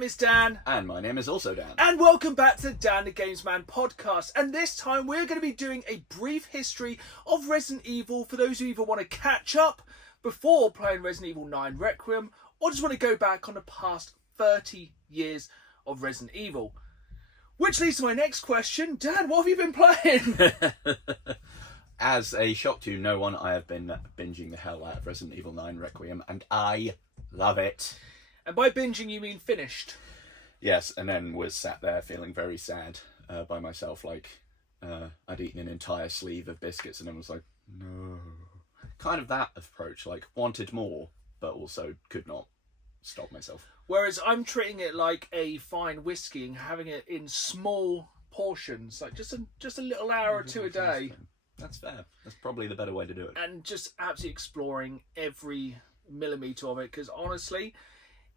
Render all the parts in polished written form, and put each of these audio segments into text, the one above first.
name is Dan. And my name is also Dan. And welcome back to the Dan the Games Man podcast. And this time we're going to be doing a brief history of Resident Evil for those who either want to catch up before playing Resident Evil 9 Requiem or just want to go back on the past 30 years of Resident Evil. Which leads to my next question. Dan, what have you been playing? As a shock to no one, I have been binging the hell out of Resident Evil 9 Requiem, and I love it. And by binging, you mean finished? Yes, and then was sat there feeling very sad by myself, like I'd eaten an entire sleeve of biscuits, and then was like, no. Kind of that approach, like wanted more, but also could not stop myself. Whereas I'm treating it like a fine whiskey and having it in small portions, like just a little hour or two a day. That's fair. That's probably the better way to do it. And just absolutely exploring every millimetre of it, because honestly,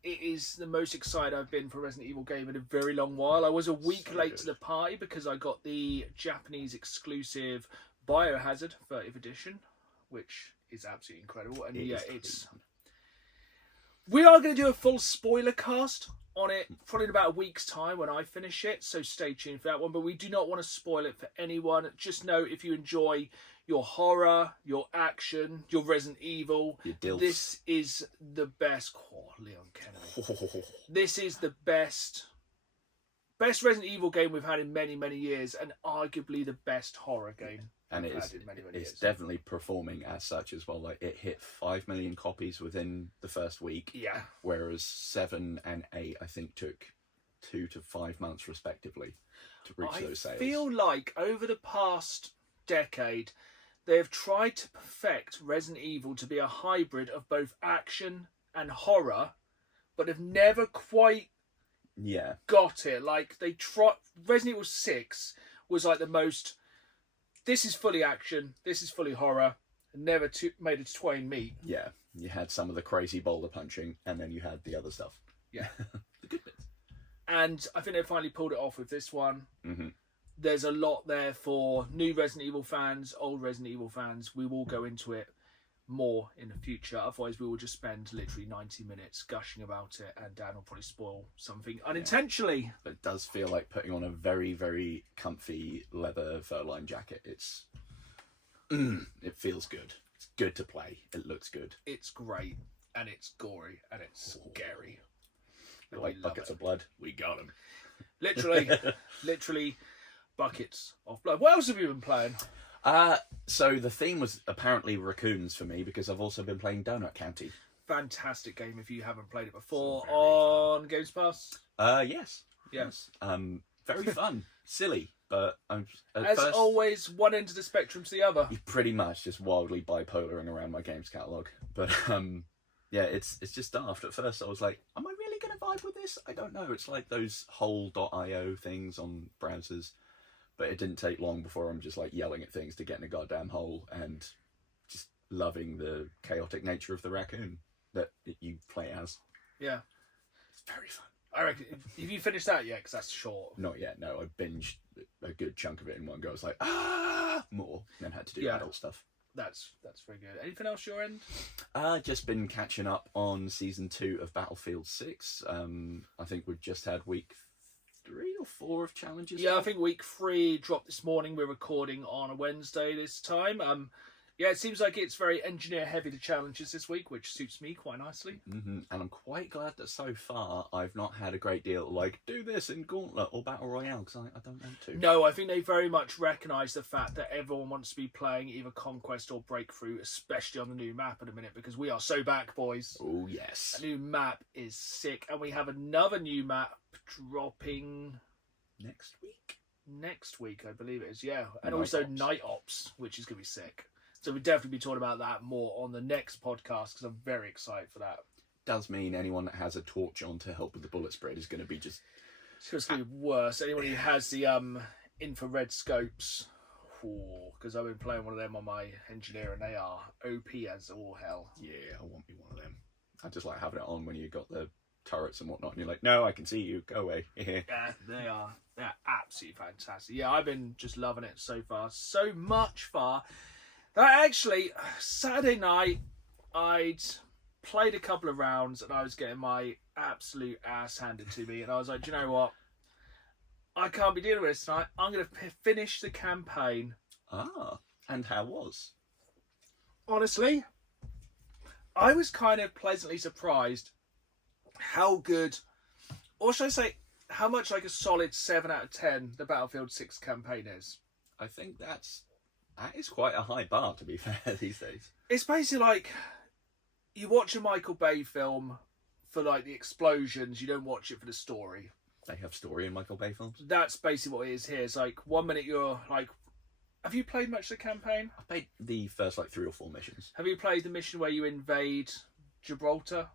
it is the most excited I've been for a Resident Evil game in a very long while. I was a week late to the party because I got the Japanese exclusive Biohazard 30th edition, which is absolutely incredible. And we are going to do a full spoiler cast on it probably in about a week's time when I finish it, so stay tuned for that one. But we do not want to spoil it for anyone. Just know, if you enjoy your horror, your action, your Resident Evil, this is the best. Oh, Leon Kennedy. This is the best Resident Evil game we've had in many, many years, and arguably the best horror game. And it's definitely performing as such as well. Like, it hit 5 million copies within the first week. Yeah. Whereas 7 and 8, I think, took 2 to 5 months respectively to reach those sales. I feel like over the past decade, they have tried to perfect Resident Evil to be a hybrid of both action and horror, but have never quite got it. Like, Resident Evil 6 was like the most, this is fully action, this is fully horror, and never made a twain meet. Yeah, you had some of the crazy boulder punching, and then you had the other stuff. Yeah. The good bits. And I think they finally pulled it off with this one. Mm-hmm. There's a lot there for new Resident Evil fans, old Resident Evil fans. We will go into it more in the future. Otherwise, we will just spend literally 90 minutes gushing about it, and Dan will probably spoil something unintentionally. Yeah. It does feel like putting on a very, very comfy leather fur-lined jacket. It feels good. It's good to play. It looks good. It's great, and it's gory, and it's scary. Like buckets of blood. We got them. Literally buckets of blood. What else have you been playing? So the theme was apparently raccoons for me, because I've also been playing Donut County. Fantastic game if you haven't played it before. On Games Pass? Yes. Very fun. Silly, but I'm always, one end of the spectrum to the other. You're pretty much just wildly bipolaring around my games catalogue. But yeah, it's just daft. At first I was like, am I really going to vibe with this? I don't know. It's like those hole.io things on browsers. But it didn't take long before I'm just like yelling at things to get in a goddamn hole, and just loving the chaotic nature of the raccoon that you play as. Yeah. It's very fun. I reckon. Have you finished that yet? Because that's short. Not yet, no. I binged a good chunk of it in one go. I was like, more. And then had to do adult stuff. That's very good. Anything else your end? Just been catching up on season 2 of Battlefield 6. I think we've just had week 3 or 4 of challenges. Yeah, I think week 3 dropped this morning. We're recording on a Wednesday this time. Yeah, it seems like it's very engineer heavy, the challenges this week, which suits me quite nicely. Mm-hmm. And I'm quite glad that so far I've not had a great deal like, do this in Gauntlet or Battle Royale, because I don't want to. No, I think they very much recognise the fact that everyone wants to be playing either Conquest or Breakthrough, especially on the new map at the minute, because we are so back, boys. Oh, yes. The new map is sick, and we have another new map dropping next week. Next week, I believe it is, yeah. And also Night Ops, which is going to be sick. So we'll definitely be talking about that more on the next podcast, because I'm very excited for that. Does mean anyone that has a torch on to help with the bullet spread is going to be just... It's going to be worse. Anyone who has the infrared scopes, because I've been playing one of them on my engineer, and they are OP as all hell. Yeah, I want me one of them. I just like having it on when you got the turrets and whatnot, and you're like, no, I can see you, go away. Yeah, they're absolutely fantastic. Yeah, I've been just loving it so far. So much far that actually, Saturday night, I'd played a couple of rounds and I was getting my absolute ass handed to me, and I was like, do you know what? I can't be dealing with this tonight. I'm going to finish the campaign. Ah, and how was? Honestly, I was kind of pleasantly surprised how good, or should I say, how much like a solid 7 out of 10 the Battlefield 6 campaign is. I think that is quite a high bar, to be fair, these days. It's basically like you watch a Michael Bay film for like the explosions, you don't watch it for the story. They have story in Michael Bay films. That's basically what it is here. It's like 1 minute you're like, have you played much of the campaign? I played the first like 3 or 4 missions. Have you played the mission where you invade Gibraltar?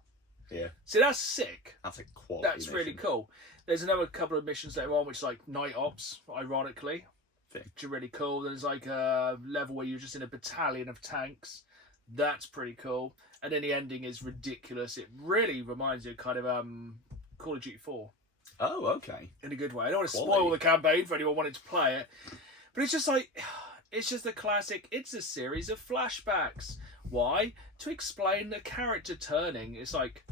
Yeah. See, that's sick. That's a quality That's mission. really cool. There's another couple of missions later on, which is like night ops, ironically. Which are really cool. There's like a level where you're just in a battalion of tanks. That's pretty cool. And then the ending is ridiculous. It really reminds you of kind of Call of Duty 4. Oh, okay. In a good way. I don't want to Quality. spoil the campaign for anyone wanting to play it. But it's just like, it's just a classic. It's a series of flashbacks. Why? To explain the character turning. It's like,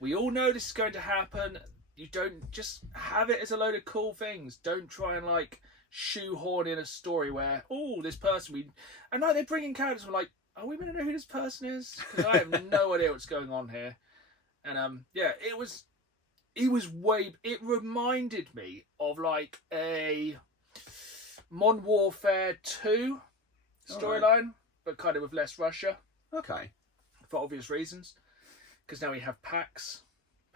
we all know this is going to happen. You don't just have it as a load of cool things. Don't try and like shoehorn in a story where, oh, this person and like they bring in characters and we're like, are we going to know who this person is? Because I have no idea what's going on here. And yeah, it reminded me of like a Modern Warfare 2 storyline, right. but kind of with less Russia. Okay. For obvious reasons. Because now we have PAX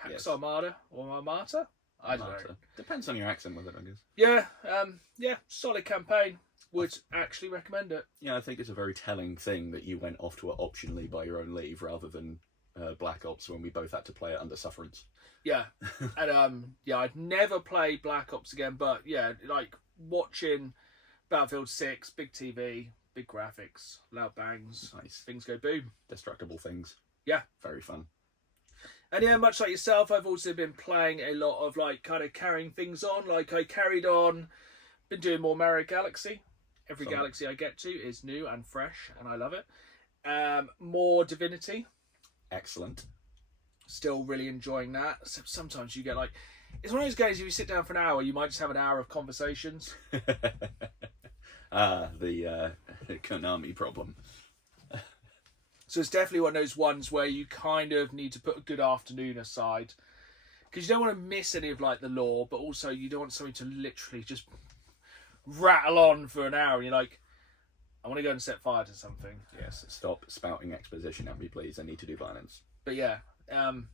Yes. Armada, or Armata? I don't know. Depends on your accent with it, I guess. Yeah, solid campaign. Would actually recommend it. Yeah, I think it's a very telling thing that you went off to it optionally by your own leave rather than Black Ops when we both had to play it under sufferance. Yeah, and I'd never play Black Ops again, but yeah, like watching Battlefield 6, big TV, big graphics, loud bangs, Nice. things go boom. Destructible things. Yeah. Very fun. And yeah, much like yourself, I've also been playing a lot of like kind of carrying things on. Like I carried on, been doing more Mario Galaxy. Every galaxy I get to is new and fresh, and I love it. More Divinity. Excellent. Still really enjoying that. Sometimes you get like, it's one of those games, if you sit down for an hour, you might just have an hour of conversations. The Konami problem. So it's definitely one of those ones where you kind of need to put a good afternoon aside. Because you don't want to miss any of like the lore, but also you don't want something to literally just rattle on for an hour and you're like, I want to go and set fire to something. Yes, stop spouting exposition at me, please. I need to do violence. But yeah,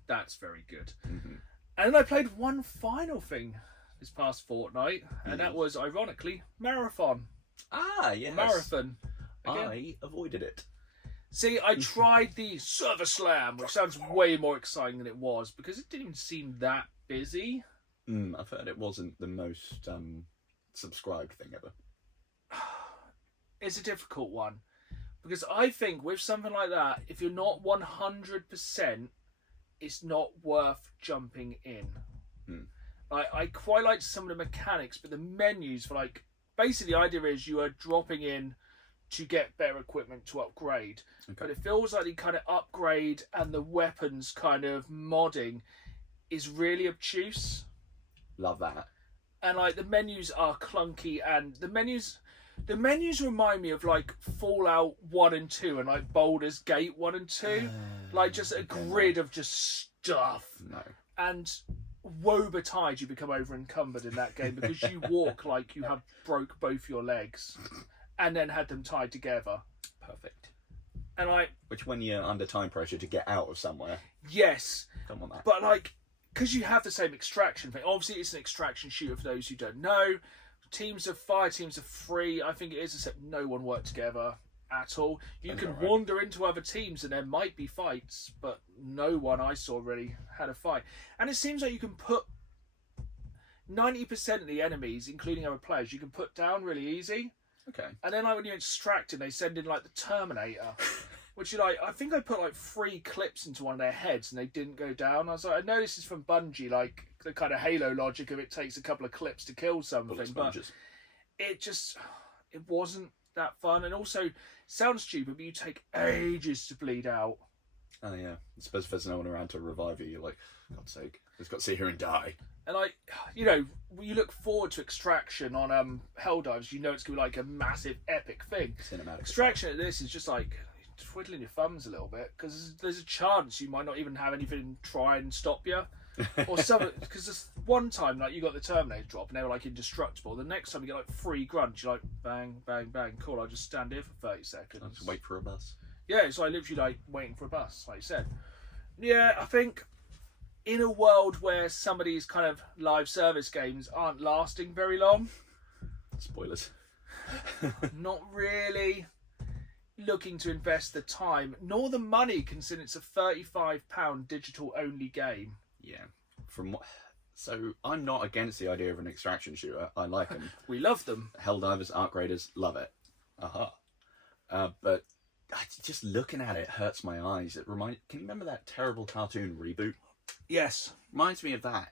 that's very good. Mm-hmm. And then I played one final thing this past fortnight, and that was, ironically, Marathon. Ah, yes. Marathon. Again. I avoided it. See, I tried the Server Slam, which sounds way more exciting than it was, because it didn't even seem that busy. I've heard it wasn't the most subscribed thing ever. It's a difficult one. Because I think with something like that, if you're not 100%, it's not worth jumping in. I quite like some of the mechanics, but the menus for like... Basically, the idea is you are dropping in to get better equipment to upgrade. Okay. But it feels like the kind of upgrade and the weapons kind of modding is really obtuse. Love that. And like the menus are clunky, and the menus remind me of like Fallout 1 and 2 and like Baldur's Gate 1 and 2. Like just a grid of just stuff. No. And woe betide you become over encumbered in that game because you walk like you have broke both your legs and then had them tied together. Perfect. And like, which when you're under time pressure to get out of somewhere. Yes. Don't want that. But like, because you have the same extraction thing. Obviously, it's an extraction shooter for those who don't know. Teams of 5, teams of 3. I think it is, except no one worked together at all. You can wander into other teams and there might be fights, but no one I saw really had a fight. And it seems like you can put 90% of the enemies, including other players, you can put down really easy. Okay. And then like when you're extracting, they send in like the Terminator, which you like. I think I put like 3 clips into one of their heads and they didn't go down. I was like, I know this is from Bungie, like the kind of Halo logic of it takes a couple of clips to kill something, but it wasn't that fun. And also, sounds stupid, but you take ages to bleed out. Oh yeah. I suppose if there's no one around to revive you, you're like, for God's sake, just got to sit here and die. And like, you know, when you look forward to Extraction on Helldivers, you know it's gonna be like a massive epic thing. Cinematic. Extraction at this is just like twiddling your thumbs a little bit, because there's a chance you might not even have anything try and stop you. Or some, because this one time, like, you got the Terminator drop and they were like indestructible. The next time you get like 3 grunts, you're like bang, bang, bang. Cool, I'll just stand here for 30 seconds. I'll just wait for a bus. Yeah, it's like literally like waiting for a bus, like you said. Yeah, I think in a world where some of these kind of live service games aren't lasting very long, Spoilers. not really looking to invest the time nor the money, considering it's a £35 digital only game. Yeah. So I'm not against the idea of an extraction shooter. I like them. We love them. Helldivers, Arc Raiders, love it. But just looking at it hurts my eyes. Can you remember that terrible cartoon Reboot? Yes. Reminds me of that.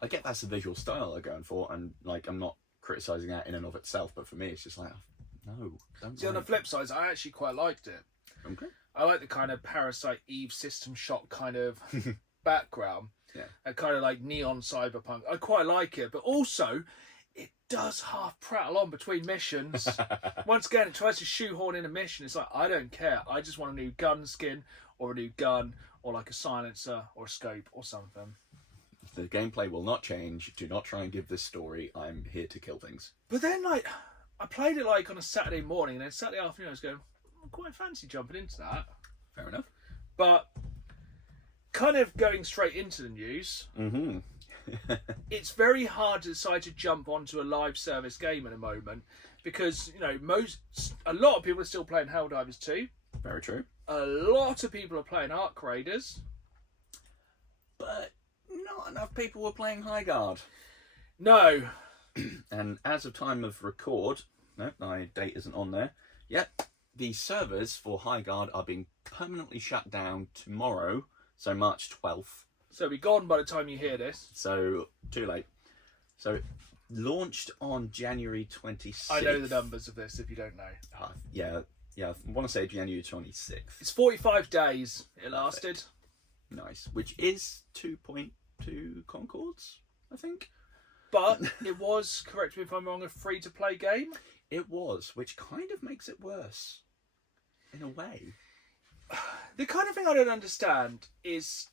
I get that's the visual style they're going for, and like I'm not criticizing that in and of itself, but for me it's just like, no, don't. See, on the flip side, I actually quite liked it. Okay. I like the kind of Parasite Eve system shot kind of background. Yeah. And kind of like neon cyberpunk. I quite like it, but also it does half prattle on between missions. Once again, it tries to shoehorn in a mission. It's like, I don't care. I just want a new gun skin or a new gun or like a silencer or a scope or something. The gameplay will not change. Do not try and give this story. I'm here to kill things. But then, like, I played it like on a Saturday morning, and then Saturday afternoon I was going, I quite fancy jumping into that. Fair enough. But kind of going straight into the news, it's very hard to decide to jump onto a live service game at the moment, because, you know, a lot of people are still playing Helldivers 2. Very true. A lot of people are playing Arc Raiders. But not enough people were playing Highguard. No. And as of time of record, no, my date isn't on there. Yep, the servers for Highguard are being permanently shut down tomorrow, so March 12th. So it'll be gone by the time you hear this. So, too late. So, launched on January 26th. I know the numbers of this if you don't know. Yeah, I want to say January 26th. It's 45 days it lasted. Nice. Which is 2.2 Concords, I think. But it was, correct me if I'm wrong, a free-to-play game. It was, which kind of makes it worse, in a way. The kind of thing I don't understand is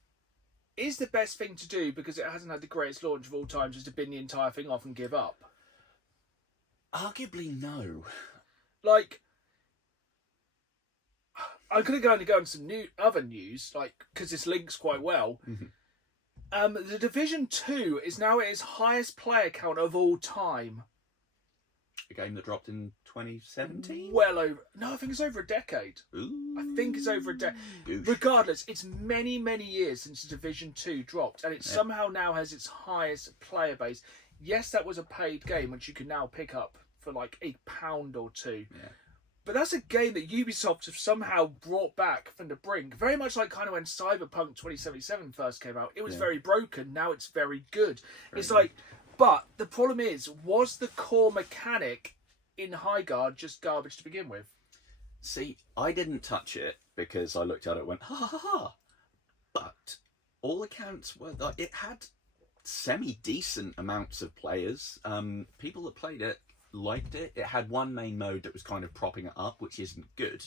the best thing to do, because it hasn't had the greatest launch of all time, just to bin the entire thing off and give up? Arguably, no. Like, I'm going to go on some other news, like, because this links quite well. The Division 2 is now at its highest player count of all time. A game that dropped in 2017? Well over... No, I think it's over a decade. Ooh. I think it's over a decade. Goosh. Regardless, it's many, many years since Division 2 dropped, and it somehow now has its highest player base. Yes, that was a paid game, which you can now pick up for like £1 or $2. Yeah. But that's a game that Ubisoft have somehow brought back from the brink. Very much like kind of when Cyberpunk 2077 first came out. It was very broken. Now it's very good. It's like... But the problem is, was the core mechanic in Highguard just garbage to begin with? See, I didn't touch it because I looked at it and went, ha ha ha. But all accounts were that it had semi-decent amounts of players. People that played it liked it. It had one main mode that was kind of propping it up, which isn't good.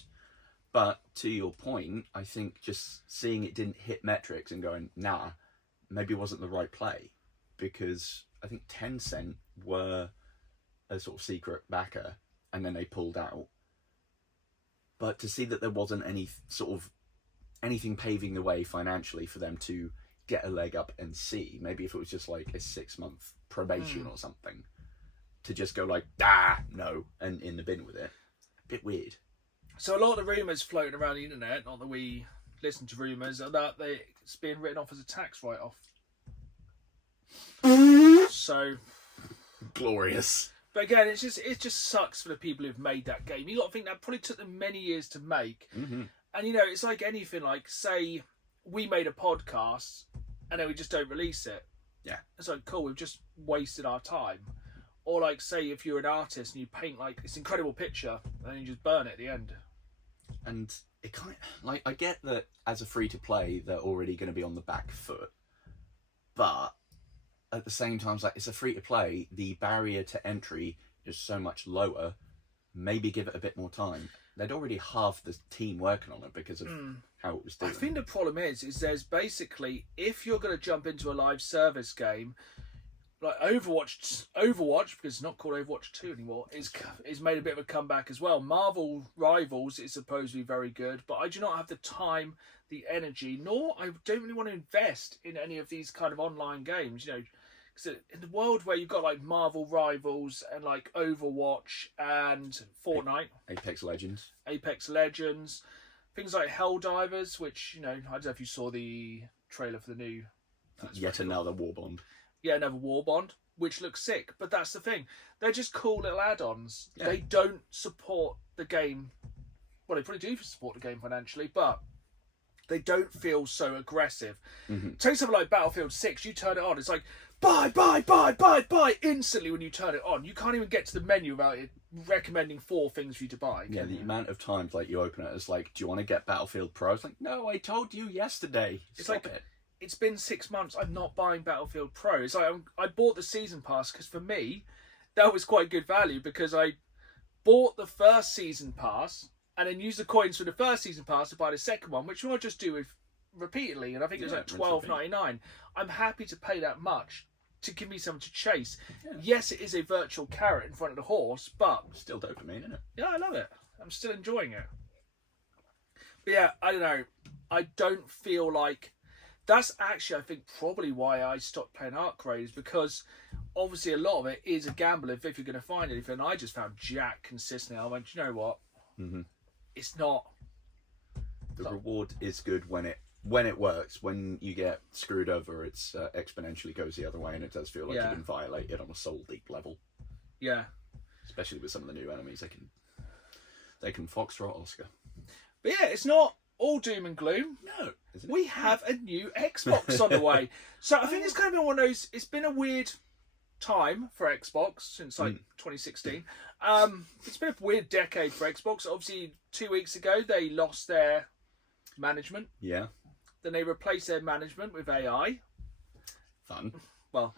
But to your point, I think just seeing it didn't hit metrics and going, nah, maybe it wasn't the right play. Because I think Tencent were a sort of secret backer and then they pulled out. But to see that there wasn't any sort of anything paving the way financially for them to get a leg up and see, maybe if it was just like a 6-month probation or something, to just go like, no, and in the bin with it. A bit weird. So a lot of the rumours floating around the internet, not that we listen to rumours, are that it's being written off as a tax write-off. So glorious. But again, it just sucks for the people who've made that game. You got to think that probably took them many years to make. And you know, it's like anything. Like, say we made a podcast and then we just don't release it. Yeah, it's like, cool, we've just wasted our time. Or like, say if you're an artist and you paint like this incredible picture and then you just burn it at the end. And it kind of, like, I get that as a free to play, they're already going to be on the back foot, but at the same time, it's a free to play. The barrier to entry is so much lower. Maybe give it a bit more time. They'd already halved the team working on it because of how it was doing. I think the problem is there's basically, if you're going to jump into a live service game, like Overwatch, because it's not called Overwatch 2 anymore, is made a bit of a comeback as well. Marvel Rivals is supposed to be very good, but I do not have the time, the energy, nor I don't really want to invest in any of these kind of online games, you know. Because in the world where you've got like Marvel Rivals and like Overwatch and Fortnite, Apex Legends, things like Helldivers, which, you know, I don't know if you saw the trailer for the new. Yet another War Bond. Yeah, another War Bond, which looks sick. But that's the thing. They're just cool little add-ons. Yeah. They don't support the game. Well, they probably do support the game financially, but they don't feel so aggressive. Take something like Battlefield 6. You turn it on, it's like, buy, instantly when you turn it on. You can't even get to the menu without it recommending 4 things for you to buy. Yeah, the amount of times like you open it, it's like, do you want to get Battlefield Pro? It's like, no, I told you yesterday. It's like, it's been 6 months. I'm not buying Battlefield Pro. It's like I bought the season pass because for me, that was quite good value because I bought the first season pass and then used the coins for the first season pass to buy the second one, which I'll just do with repeatedly. And I think it was like $12.99. I'm happy to pay that much to give me something to chase. Yeah. Yes, it is a virtual carrot in front of the horse, but still dopamine, isn't it? Yeah, I love it. I'm still enjoying it. But yeah, I don't know. I don't feel like that's actually, I think, probably why I stopped playing Arc Raid, because obviously a lot of it is a gamble if you're going to find anything. I just found Jack consistently. I went, you know what? It's not. The reward is good when it works. When you get screwed over, it's exponentially goes the other way, and it does feel like you've been violated on a soul deep level. Yeah. Especially with some of the new enemies, they can foxtrot Oscar. But yeah, it's not all doom and gloom. No, isn't it? We have a new Xbox on the way. So I think it's kind of been one of those. It's been a weird time for Xbox since like 2016. It's been a weird decade for Xbox. Obviously, 2 weeks ago they lost their management. Yeah. Then they replaced their management with AI. Fun. Well,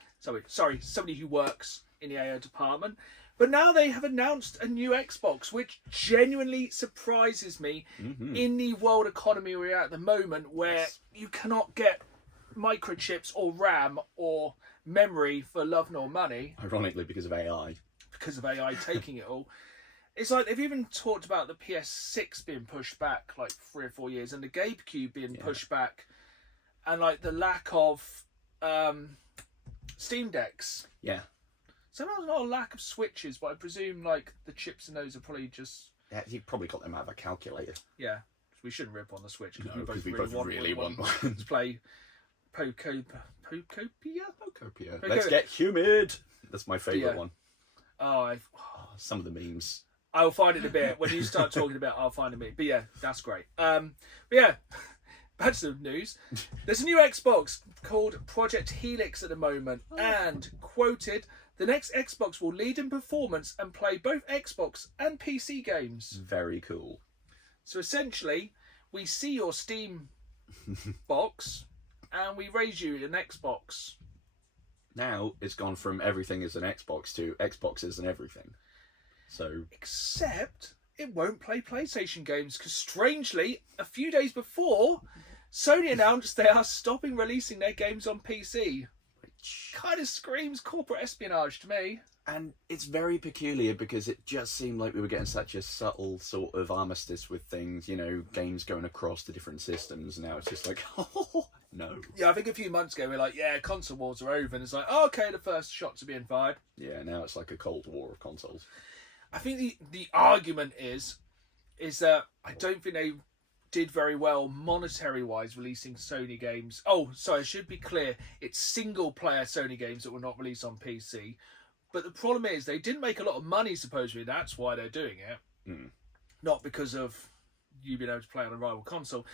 sorry, somebody who works in the AI department. But now they have announced a new Xbox, which genuinely surprises me in the world economy we're at the moment, where you cannot get microchips or RAM or memory for love nor money. Ironically, because of AI. Because of AI taking it all. It's like they've even talked about the PS6 being pushed back like 3 or 4 years, and the GameCube being pushed back, and like the lack of Steam Decks. Yeah. So there's not a lack of switches, but I presume like the chips in those are probably just. Yeah, you probably got them out of a calculator. Yeah, we shouldn't rip on the Switch because we both really want one. To play Pocopia. Let's get humid. That's my favourite one. Oh, some of the memes. I'll find it in a bit. When you start talking about, I'll find a meme. But yeah, that's great. But yeah, back to the news. There's a new Xbox called Project Helix at the moment, and quoted, "The next Xbox will lead in performance and play both Xbox and PC games." Very cool. So essentially, we see your Steam box and we raise you an Xbox. Now it's gone from everything is an Xbox to Xbox is an everything. So, except it won't play PlayStation games, because strangely, a few days before, Sony announced they are stopping releasing their games on PC. Which kind of screams corporate espionage to me. And it's very peculiar because it just seemed like we were getting such a subtle sort of armistice with things, you know, games going across to different systems. Now it's just like, oh, no. Yeah, I think a few months ago we were like, yeah, console wars are over. And it's like, oh, okay, the first shots are being fired. Yeah, now it's like a Cold War of consoles. I think the argument is that I don't think they did very well monetary-wise releasing Sony games. Oh, sorry, I should be clear. It's single-player Sony games that were not released on PC. But the problem is they didn't make a lot of money, supposedly. That's why they're doing it. Not because of you being able to play on a rival console.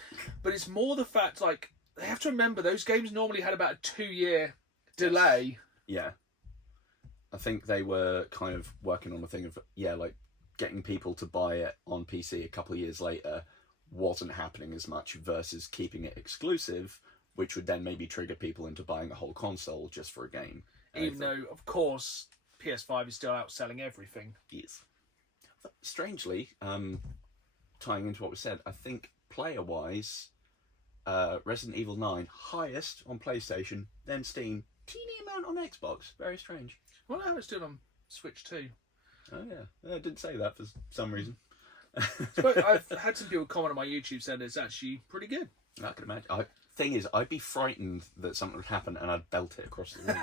But it's more the fact, like, they have to remember those games normally had about a 2-year delay. Yeah. I think they were kind of working on a thing of, like, getting people to buy it on PC a couple of years later wasn't happening as much versus keeping it exclusive, which would then maybe trigger people into buying a whole console just for a game. Even though, of course, PS5 is still outselling everything. Yes. Strangely, tying into what was said, I think player-wise, Resident Evil 9 highest on PlayStation, then Steam, teeny amount on Xbox. Very strange. I wonder how it's doing on Switch too. Oh yeah, I didn't say that for some reason. But I've had some people comment on my YouTube saying it's actually pretty good. I can imagine. Thing is, I'd be frightened that something would happen and I'd belt it across the room.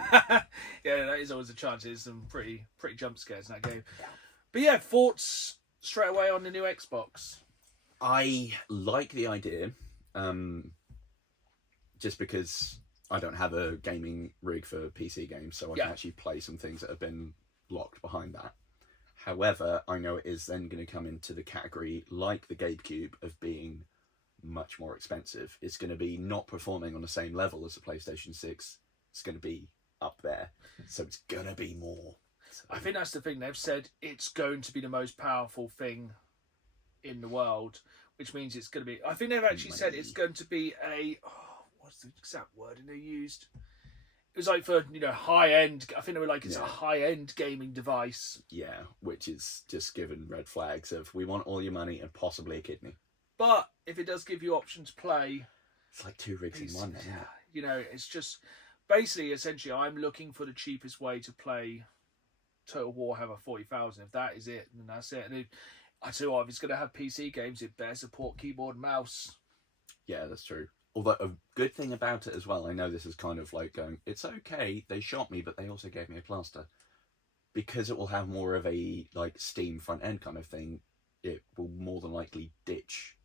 Yeah, that is always a chance. There's some pretty jump scares in that game. But yeah, thoughts straight away on the new Xbox. I like the idea, just because I don't have a gaming rig for PC games, so I can actually play some things that have been locked behind that. However, I know it is then going to come into the category, like the GameCube, of being much more expensive. It's going to be not performing on the same level as the PlayStation 6. It's going to be up there, so it's going to be more. So, I think that's the thing. They've said it's going to be the most powerful thing in the world, which means it's going to be... I think they've actually said it's going to be a... what's the exact wording they used? It was like for, high-end... I think they were like, it's a high-end gaming device. Yeah, which is just given red flags of, we want all your money and possibly a kidney. But if it does give you option to play... It's like 2 rigs in one, isn't it? It's just... Basically, essentially, I'm looking for the cheapest way to play Total Warhammer 40,000. If that is it, then that's it. And I tell you what, if it's going to have PC games, it better support keyboard and mouse. Yeah, that's true. Although a good thing about it as well, I know this is kind of like going, it's okay, they shot me, but they also gave me a plaster. Because it will have more of a like Steam front end kind of thing, it will more than likely ditch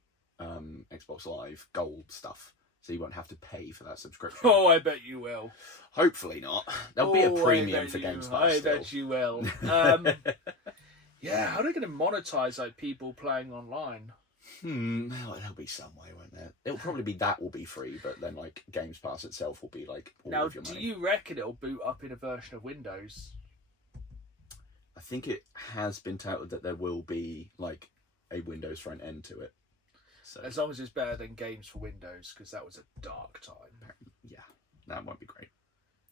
Xbox Live Gold stuff. So you won't have to pay for that subscription. Oh, I bet you will. Hopefully not. There'll be a premium for Games Pass. I bet you will. Yeah, how are they going to monetize like people playing online? There'll be some way, won't there? It'll probably be that will be free, but then like Games Pass itself will be like all now, of your money. Do you reckon it'll boot up in a version of Windows? I think it has been touted that there will be like a Windows front end to it. So as long as it's better than games for Windows, because that was a dark time. Yeah, that won't be great.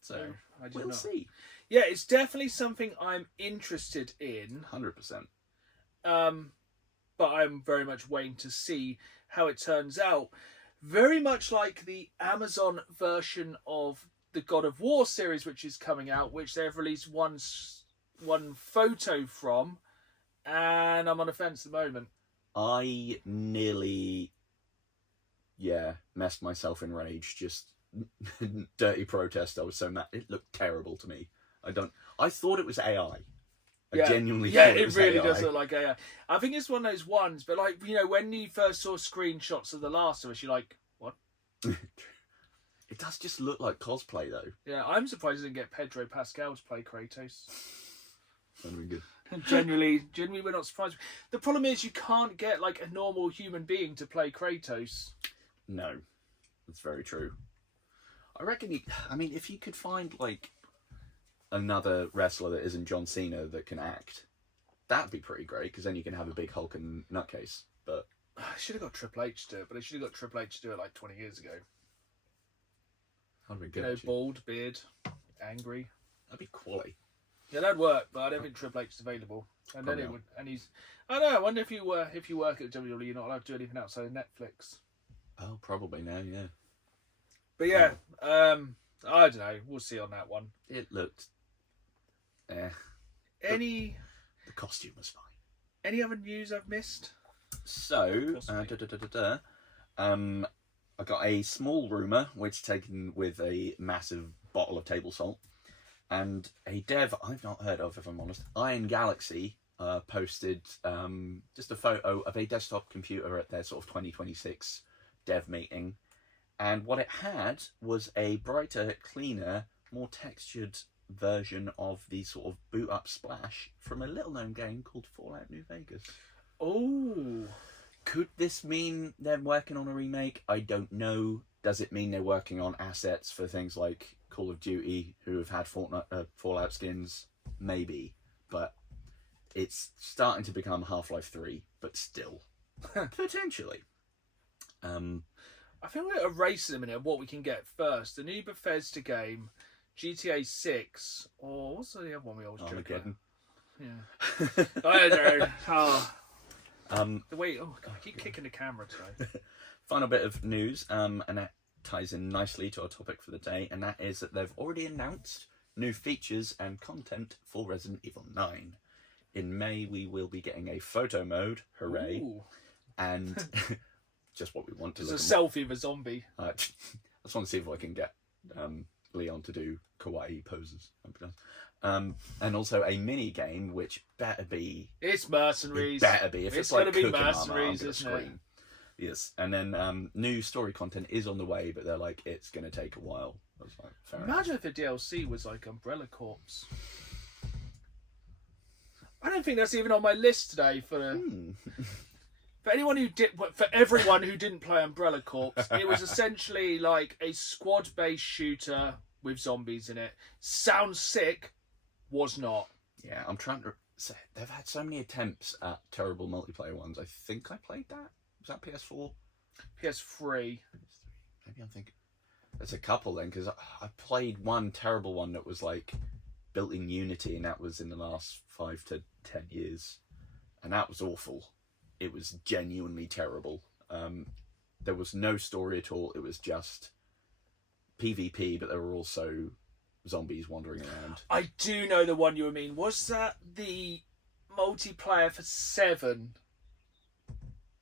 So we'll see. Yeah, it's definitely something I'm interested in. 100%. But I'm very much waiting to see how it turns out. Very much like the Amazon version of the God of War series, which is coming out, which they've released one photo from, and I'm on the fence at the moment. I nearly, messed myself in rage. Just dirty protest. I was so mad. It looked terrible to me. I thought it was AI. I genuinely thought it was AI. Yeah, it really does look like AI. I think it's one of those ones, but like, when you first saw screenshots of The Last of Us, you're like, what? It does just look like cosplay, though. Yeah, I'm surprised I didn't get Pedro Pascal to play Kratos. That'd be good. Genuinely, we're not surprised. The problem is you can't get like a normal human being to play Kratos. No, that's very true. I reckon if you could find like another wrestler that isn't John Cena that can act, that'd be pretty great, because then you can have a big hulking nutcase. But I should have got Triple H to do it, but I should have got Triple H to do it like 20 years ago. That'd be good. Bald, beard, angry. That'd be quality. Yeah, that'd work, but I don't think Triple H is available. And probably then it would, and he's. I don't know. I wonder if you work at WWE, you're not allowed to do anything outside of Netflix. Oh, probably now, yeah. But yeah, I don't know. We'll see on that one. It looked. The costume was fine. Any other news I've missed? So, I got a small rumour, which taken with a massive bottle of table salt. And a dev I've not heard of, if I'm honest, Iron Galaxy, posted just a photo of a desktop computer at their sort of 2026 dev meeting. And what it had was a brighter, cleaner, more textured version of the sort of boot up splash from a little known game called Fallout New Vegas. Oh. Could this mean they're working on a remake? I don't know. Does it mean they're working on assets for things like Call of Duty, who have had Fallout skins? Maybe. But it's starting to become Half-Life 3, but still. Potentially. I think we're erasing them in it. What we can get first: the new Bethesda game, GTA 6, or what's the other one we always joke about? Yeah, I don't know. The way God, I keep kicking the camera today. Final bit of news, and that ties in nicely to our topic for the day, and that is that they've already announced new features and content for Resident Evil 9. In May, we will be getting a photo mode, hooray, Ooh. and just what we want to It's look a selfie of a zombie. I just want to see if I can get Leon to do kawaii poses. And also a mini game, which better be... It's Mercenaries. It better be. If it's like going to be Cooking Mama, Mercenaries, I'm isn't gonna it? scream. Yes, and then new story content is on the way, but they're like, it's going to take a while. I was like, fair enough. Imagine if the DLC was like Umbrella Corps. I don't think that's even on my list today for anyone who did, for everyone who didn't play Umbrella Corps. It was essentially like a squad-based shooter with zombies in it. Sounds sick, was not. Yeah, I'm trying to say, they've had so many attempts at terrible multiplayer ones. I think I played that. Was that PS4? PS3. Maybe I'm thinking. There's a couple then, because I played one terrible one that was like built in Unity, and that was in the last 5 to 10 years, and that was awful. It was genuinely terrible. There was no story at all. It was just PvP, but there were also zombies wandering around. I do know the one you mean. Was that the multiplayer for 7?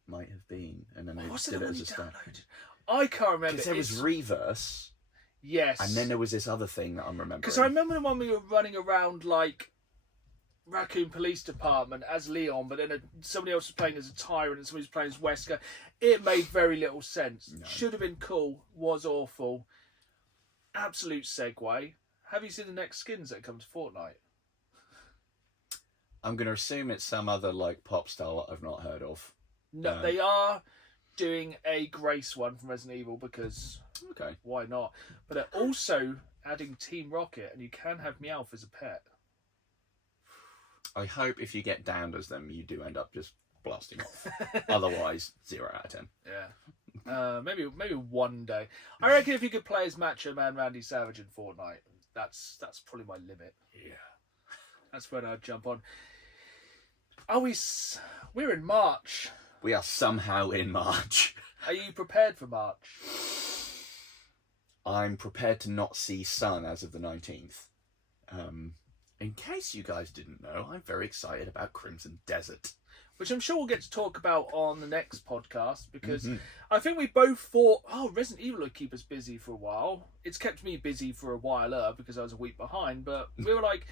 Might have been, and then they Was did it the it one as you a stand. downloaded? I can't remember. Because there was Reverse, yes, and then there was this other thing that I'm remembering. because I remember the one we were running around like Raccoon Police Department as Leon, but then somebody else was playing as a tyrant and somebody was playing as Wesker. It made very little sense. No. Should have been cool. Was awful. Absolute segue. Have you seen the next skins that come to Fortnite? I'm going to assume it's some other like pop star that I've not heard of. No, they are doing a Grace one from Resident Evil because Okay. why not? But they're also adding Team Rocket, and you can have Meowth as a pet. I hope if you get downed as them, you do end up just blasting off. Otherwise, 0 out of 10. Yeah. Maybe one day. I reckon if you could play as Macho Man Randy Savage in Fortnite, that's probably my limit. Yeah. That's when I'd jump on. We're in March. We are somehow in March. Are you prepared for March? I'm prepared to not see sun as of the 19th. In case you guys didn't know, I'm very excited about Crimson Desert. Which I'm sure we'll get to talk about on the next podcast, because I think we both thought, Resident Evil would keep us busy for a while. It's kept me busy for a while because I was a week behind, but we were like,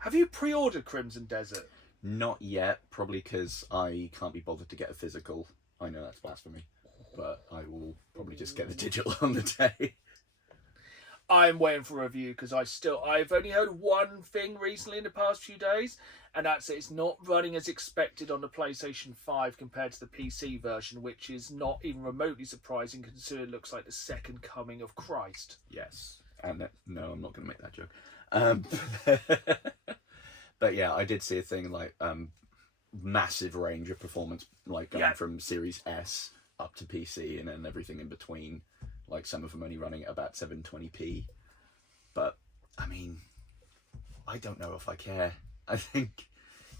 have you pre-ordered Crimson Desert? Not yet, probably because I can't be bothered to get a physical. I know that's blasphemy, but I will probably just get the digital on the day. I'm waiting for a review because I've only heard one thing recently in the past few days, and that's it's not running as expected on the PlayStation 5 compared to the PC version, which is not even remotely surprising considering it looks like the second coming of Christ. Yes, and no, I'm not going to make that joke. But yeah, I did see a thing like massive range of performance, like going from Series S up to PC and then everything in between. Like some of them only running at about 720p. But I mean, I don't know if I care. I think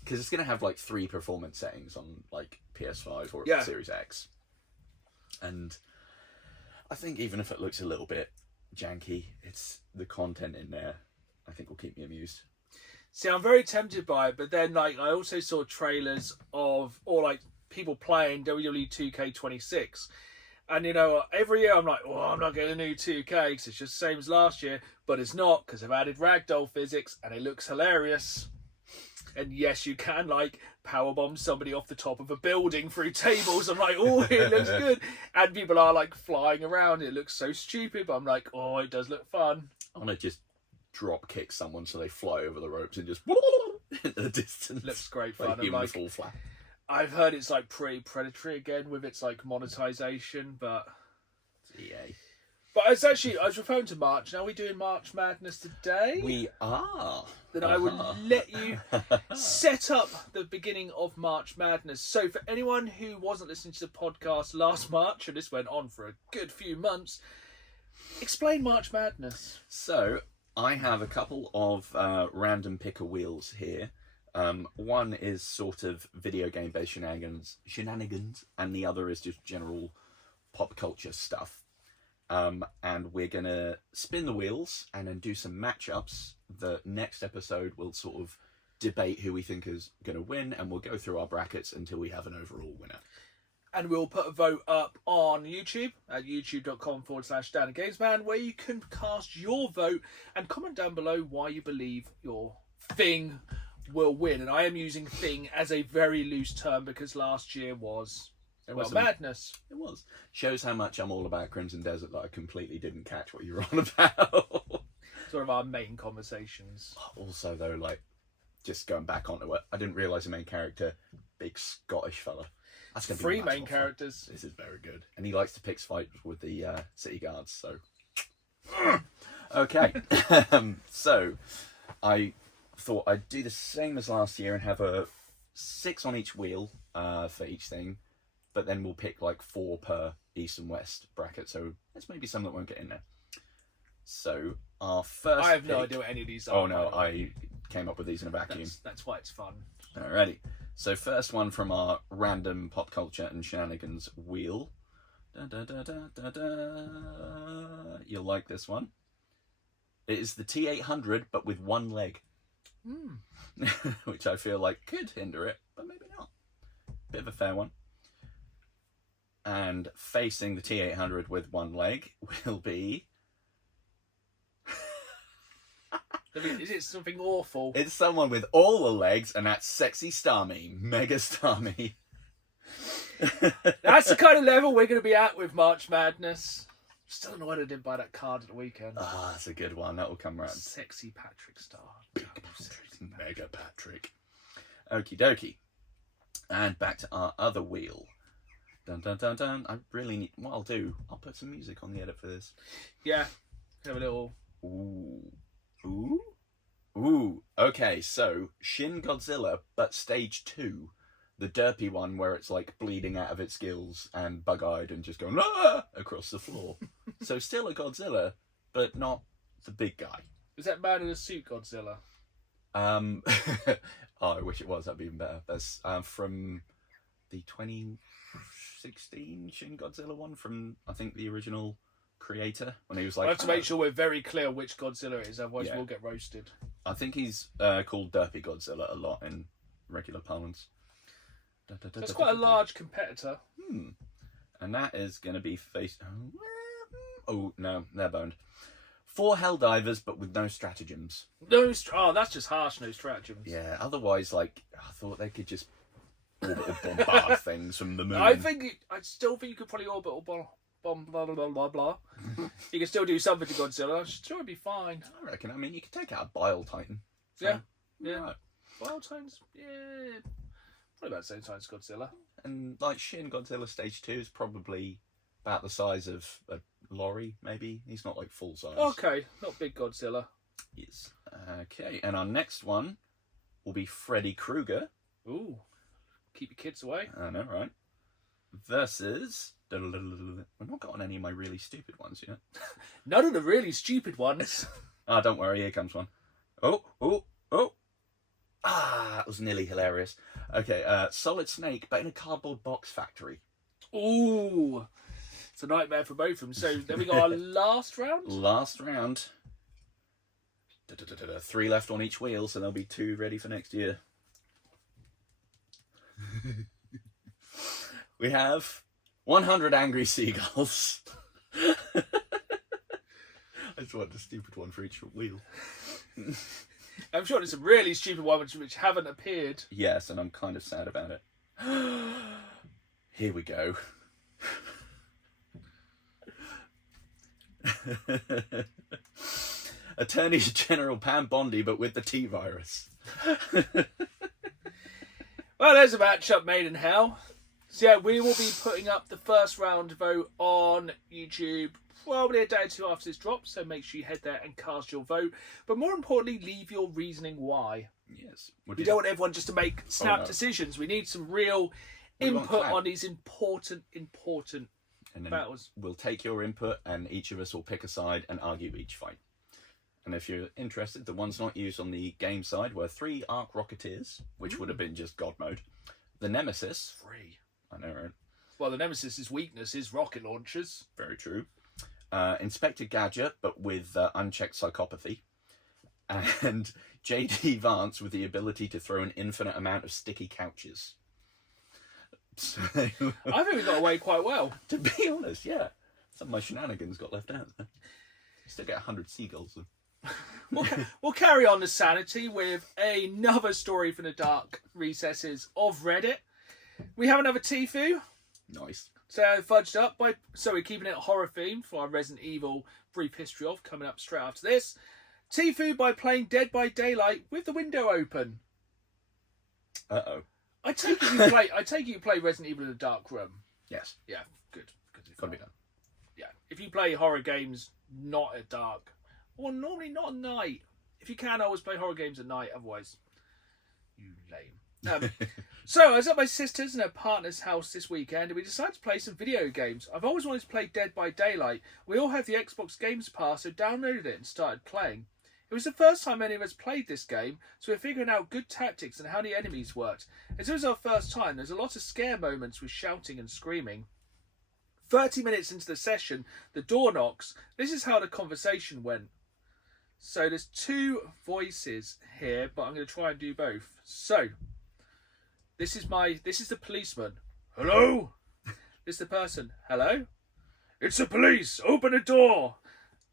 because it's going to have like 3 performance settings on like PS5 or Series X, and I think even if it looks a little bit janky, it's the content in there I think will keep me amused. See, I'm very tempted by it, but then like I also saw trailers of people playing WWE 2K26. And, every year I'm like, I'm not getting a new 2K because it's just the same as last year. But it's not, because they've added ragdoll physics and it looks hilarious. And yes, you can, powerbomb somebody off the top of a building through tables. I'm like, it looks good. And people are, flying around. It looks so stupid, but I'm like, it does look fun. I want to just drop kick someone so they fly over the ropes and just into the distance. Looks great fun. Like human fall flat. I've heard it's pretty predatory again with its monetization, but EA. But it's actually, I was referring to March. Now, are we doing March Madness today? We are. Then I would let you set up the beginning of March Madness. So for anyone who wasn't listening to the podcast last March, and this went on for a good few months, explain March Madness. So I have a couple of random picker wheels here. One is sort of video game based shenanigans, and the other is just general pop culture stuff. And we're gonna spin the wheels and then do some matchups. The next episode we'll sort of debate who we think is gonna win, and we'll go through our brackets until we have an overall winner. And we'll put a vote up on YouTube at youtube.com/DanAGamesman, where you can cast your vote and comment down below why you believe your thing will win. And I am using thing as a very loose term because last year was madness. It was. Shows how much I'm all about Crimson Desert that I completely didn't catch what you were on about. It's one of our main conversations. Also, though, like, just going back onto it, I didn't realise the main character, big Scottish fella. That's gonna be 3 much main more fun. characters. This is very good. And he likes to pick fights with the city guards, so... Okay. So, I thought I'd do the same as last year and have a 6 on each wheel for each thing. But then we'll pick like 4 per East and West bracket, so there's maybe some that won't get in there. So our first I have no idea what any of these are. Oh no, I came up with these in a vacuum. That's why it's fun. Alrighty. So first one from our random pop culture and shenanigans wheel. Da, da, da, da, da, da. You'll like this one. It is the T800, but with 1 leg. Which I feel like could hinder it, but maybe not. Bit of a fair one. And facing the T800 with 1 leg will be... Is it something awful? It's someone with all the legs, and that's Sexy Starmie, Mega Starmie. That's the kind of level we're going to be at with March Madness. Still annoyed I didn't buy that card at the weekend. Ah, that's a good one. That will come round. Sexy Patrick Star. Big Patrick. Mega Patrick. Okie dokie. And back to our other wheel. Dun dun dun dun. I really need... What I'll do, I'll put some music on the edit for this. Yeah. Have a little... Ooh. Ooh? Ooh. Okay, so Shin Godzilla, but stage 2. The derpy one where it's like bleeding out of its gills and bug-eyed and just going across the floor. So still a Godzilla, but not the big guy. Is that Man in a Suit Godzilla? Oh, I wish it was. That'd be even better. That's from the 2016 Shin Godzilla one from, I think, the original creator, when he was like... I have to make sure we're very clear which Godzilla it is, otherwise Yeah. we'll get roasted. I think he's called Derpy Godzilla a lot in regular parlance. That's quite a large competitor. And that is going to be face... Oh, no, they're boned. 4 Helldivers, but with no stratagems. That's just harsh, no stratagems. Yeah, otherwise, like, I thought they could just orbital bombard things from the moon. I still think you could probably orbital bomb, blah, blah, blah, blah, blah. You can still do something to Godzilla. I'm sure it'd be fine. I reckon. I mean, you could take out a Bile Titan. So, Yeah. Right. Wild Times, yeah. Probably about the same size as Godzilla. And, like, Shin Godzilla Stage 2 is probably about the size of a lorry, maybe. He's not, like, full size. Okay, not big Godzilla. Yes. Okay, and our next one will be Freddy Krueger. Ooh. Keep your kids away. I know, right? Versus... We've not gotten any of my really stupid ones yet. None of the really stupid ones. Don't worry, here comes one. Oh! That was nearly hilarious. Okay, Solid Snake, but in a cardboard box factory. Ooh. It's a nightmare for both of them. So then we got our last round. Last round. 3 left on each wheel, so there'll be 2 ready for next year. We have 100 Angry Seagulls. I just want a stupid one for each wheel. I'm sure there's some really stupid ones which haven't appeared. Yes, and I'm kind of sad about it. Here we go. Attorney General Pam Bondi, but with the T-virus. Well, there's a matchup made in hell. So yeah, we will be putting up the first round vote on YouTube probably a day or two after this drops, so make sure you head there and cast your vote. But more importantly, leave your reasoning why. Yes. We don't want everyone just to make snap decisions. We need some real input on these important and then battles. We'll take your input and each of us will pick a side and argue each fight. And if you're interested, the ones not used on the game side were 3 Arc Rocketeers, which would have been just God mode. The Nemesis. 3. I know, right? Well, the Nemesis's weakness is rocket launchers. Very true. Inspector Gadget, but with unchecked psychopathy. And JD Vance with the ability to throw an infinite amount of sticky couches. So, I think we got away quite well. To be honest, yeah. Some of my shenanigans got left out there. Still get 100 seagulls. We'll carry on the sanity with another story from the dark recesses of Reddit. We have another Tfue. Nice. So fudged up so we're keeping it horror themed for our Resident Evil Brief History of coming up straight after this. Tfue by playing Dead by Daylight with the window open. Uh-oh. I take it you play Resident Evil in a dark room. Yes. Yeah, good. Gotta be done. Yeah. If you play horror games not at dark, or normally not at night. If you can, always play horror games at night, otherwise you lame. So I was at my sister's and her partner's house this weekend and we decided to play some video games. I've always wanted to play Dead by Daylight. We all have the Xbox Games Pass, so downloaded it and started playing. It was the first time any of us played this game, so we're figuring out good tactics and how the enemies worked. As it was our first time, there's a lot of scare moments with shouting and screaming. 30 minutes into the session, the door knocks. This is how the conversation went. So there's 2 voices here, but I'm going to try and do both. So, this is the policeman. Hello? This is the person. Hello? It's the police. Open the door.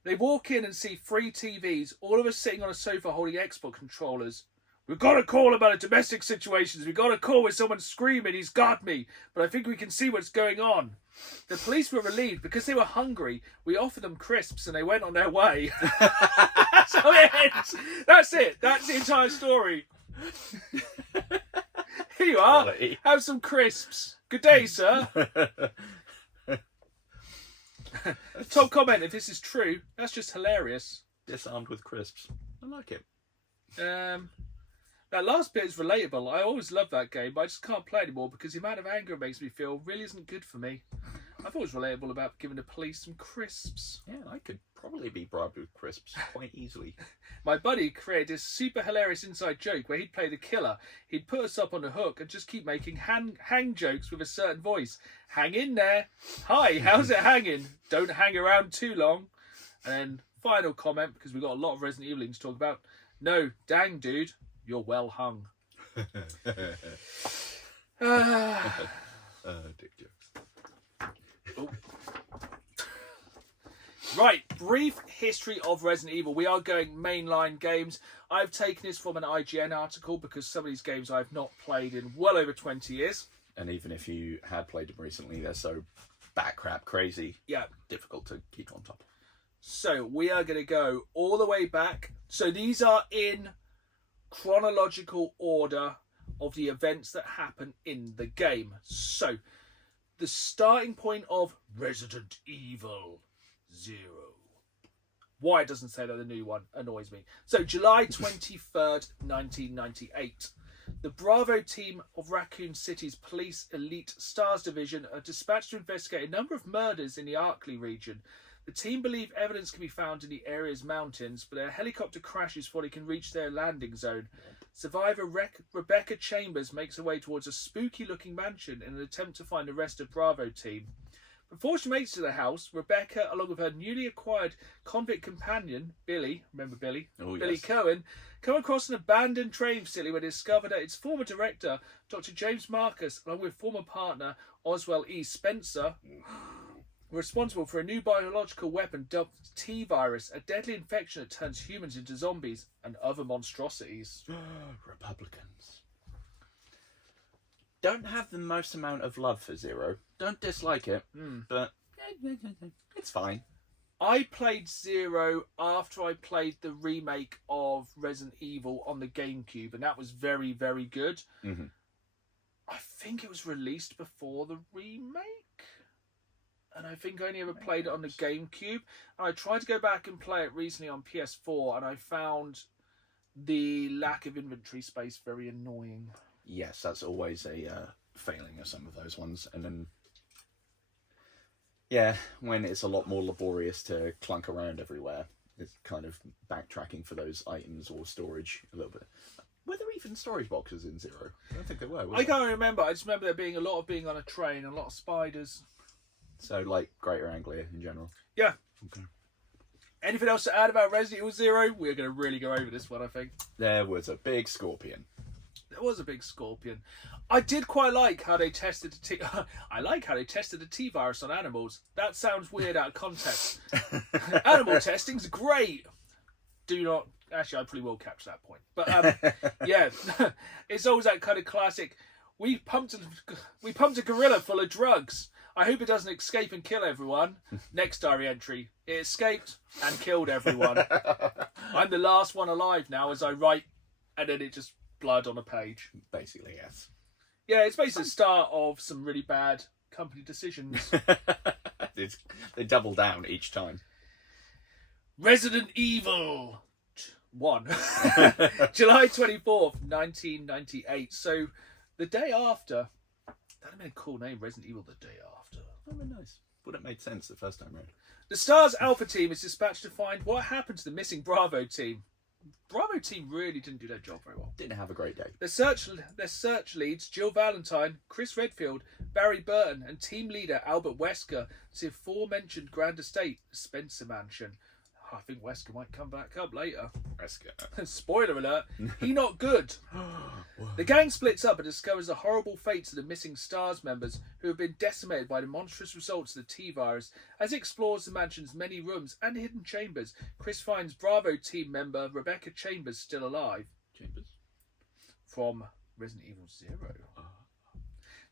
They walk in and see 3 TVs, all of us sitting on a sofa holding Xbox controllers. We've got a call about a domestic situations. We've got a call with someone screaming, he's got me, but I think we can see what's going on. The police were relieved because they were hungry. We offered them crisps and they went on their way. That's how it ends. That's it. That's the entire story. Here you are. Quality. Have some crisps. Good day, sir. Top comment, if this is true, that's just hilarious. Disarmed with crisps. I like it. That last bit is relatable. I always loved that game, but I just can't play anymore because the amount of anger it makes me feel really isn't good for me. I thought it was relatable about giving the police some crisps. Yeah, I could probably be bribed with crisps quite easily. My buddy created this super hilarious inside joke where he'd play the killer. He'd put us up on a hook and just keep making hang jokes with a certain voice. Hang in there. Hi, how's it hanging? Don't hang around too long. And then final comment, because we've got a lot of Resident Evil to talk about. No, dang dude, you're well hung. Dick jokes. Oh. Right, brief history of Resident Evil. We are going mainline games. I've taken this from an IGN article because some of these games I've not played in well over 20 years. And even if you had played them recently, they're so bat-crap crazy. Yeah. Difficult to keep on top of. So we are going to go all the way back. So these are in chronological order of the events that happen in the game. So the starting point of Resident Evil 0. Why it doesn't say that the new one annoys me. So July 23rd, 1998. The Bravo team of Raccoon City's Police Elite Stars Division are dispatched to investigate a number of murders in the Arkley region. The team believe evidence can be found in the area's mountains, but their helicopter crashes before they can reach their landing zone. Survivor Rebecca Chambers makes her way towards a spooky-looking mansion in an attempt to find the rest of Bravo team. Before she makes it to the house, Rebecca, along with her newly acquired convict companion, Billy, remember Billy? Oh, Billy yes. Cohen, come across an abandoned training facility where they discover that its former director, Dr. James Marcus, along with former partner Oswell E. Spencer, were responsible for a new biological weapon dubbed T-Virus, a deadly infection that turns humans into zombies and other monstrosities. Republicans. Don't have the most amount of love for Zero. Don't dislike it, but it's fine. I played Zero after I played the remake of Resident Evil on the GameCube, and that was very, very good. Mm-hmm. I think it was released before the remake. And I think I only ever played it on the GameCube. And I tried to go back and play it recently on PS4, and I found the lack of inventory space very annoying. Yes, that's always a failing of some of those ones. And then, yeah, when it's a lot more laborious to clunk around everywhere, it's kind of backtracking for those items or storage a little bit. Were there even storage boxes in Zero? I don't think there were. I can't remember. I just remember there being a lot of being on a train, a lot of spiders. So, like, Greater Anglia in general? Yeah. Okay. Anything else to add about Resident Evil Zero? We're going to really go over this one, I think. There was a big scorpion. There was a big scorpion. I did quite like how they tested I like how they tested the T-virus on animals. That sounds weird out of context. Animal testing's great. Do not... Actually, I probably will capture that point. But, yeah. It's always that kind of classic... We pumped a gorilla full of drugs. I hope it doesn't escape and kill everyone. Next diary entry. It escaped and killed everyone. I'm the last one alive now as I write, and then it just blood on a page. Basically, yes. Yeah, it's basically the start of some really bad company decisions. They double down each time. Resident Evil 1. July 24th, 1998. So the day after... That'd have been a cool name, Resident Evil the day after. That would be nice. Would have made sense the first time round. The STARS Alpha team is dispatched to find what happened to the missing Bravo team. Bravo team really didn't do their job very well. Didn't have a great day. Their search leads Jill Valentine, Chris Redfield, Barry Burton, and team leader Albert Wesker to the aforementioned Grand Estate, the Spencer Mansion. I think Wesker might come back up later. Wesker. Spoiler alert, he not good. The gang splits up and discovers the horrible fates of the missing STARS members who have been decimated by the monstrous results of the T-virus. As it explores the mansion's many rooms and hidden chambers, Chris finds Bravo team member Rebecca Chambers still alive. Chambers? From Resident Evil 0.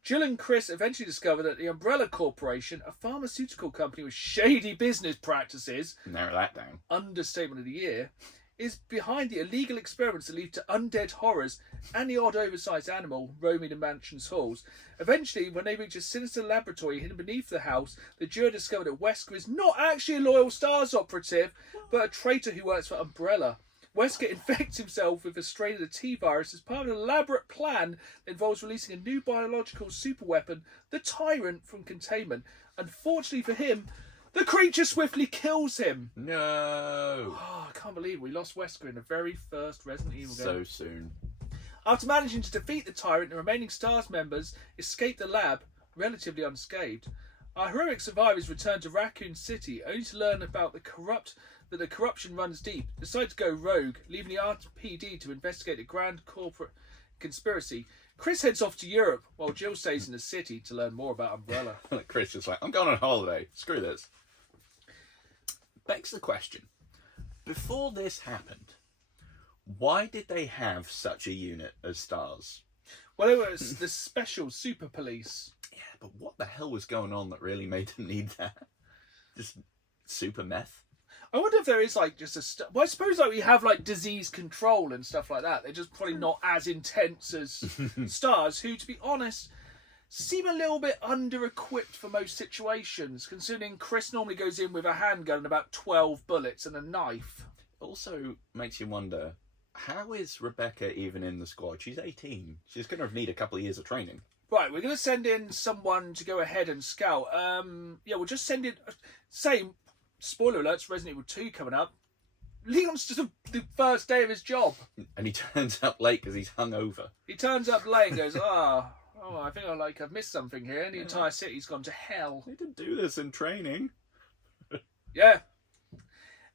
Jill and Chris eventually discover that the Umbrella Corporation, a pharmaceutical company with shady business practices, narrow that down, understatement of the year, is behind the illegal experiments that lead to undead horrors and the odd oversized animal roaming the mansion's halls. Eventually, when they reach a sinister laboratory hidden beneath the house, the duo discover that Wesker is not actually a loyal STARS operative, but a traitor who works for Umbrella. Wesker infects himself with a strain of the T-virus as part of an elaborate plan that involves releasing a new biological superweapon, the Tyrant, from containment. Unfortunately for him, the creature swiftly kills him. No. Oh, I can't believe we lost Wesker in the very first Resident Evil game. So soon. After managing to defeat the Tyrant, the remaining STARS members escape the lab relatively unscathed. Our heroic survivors return to Raccoon City only to learn about the corruption runs deep, decide to go rogue, leaving the RPD to investigate a grand corporate conspiracy. Chris heads off to Europe, while Jill stays in the city to learn more about Umbrella. Chris is like, I'm going on holiday. Screw this. Begs the question, before this happened, why did they have such a unit as STARS? Well, it was the special super police. Yeah, but what the hell was going on that really made them need that? Just super meth? I wonder if there is like just a... Well, I suppose like we have like disease control and stuff like that. They're just probably not as intense as STARS, who, to be honest, seem a little bit under-equipped for most situations, considering Chris normally goes in with a handgun and about 12 bullets and a knife. Also makes you wonder, how is Rebecca even in the squad? She's 18. She's going to need a couple of years of training. Right, we're going to send in someone to go ahead and scout. Yeah, we'll just send in... Same... Spoiler alerts, Resident Evil 2 coming up. Leon's just the first day of his job. And he turns up late because he's hungover. He turns up late and goes, I think I've missed something here. And the entire city's gone to hell. They didn't do this in training. Yeah.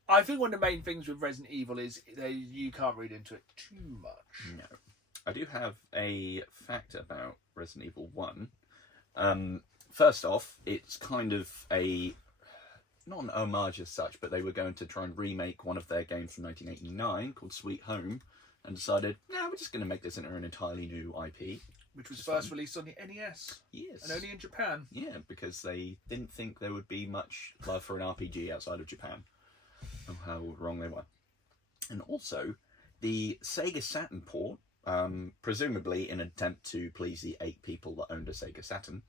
I think one of the main things with Resident Evil is you can't read into it too much. No. I do have a fact about Resident Evil 1. First off, it's kind of not an homage as such, but they were going to try and remake one of their games from 1989 called Sweet Home and decided, we're just going to make this into an entirely new IP. Which was first released on the NES. Yes. And only in Japan. Yeah, because they didn't think there would be much love for an RPG outside of Japan. Oh, how wrong they were. And also, the Sega Saturn port presumably in an attempt to please the 8 people that owned a Sega Saturn.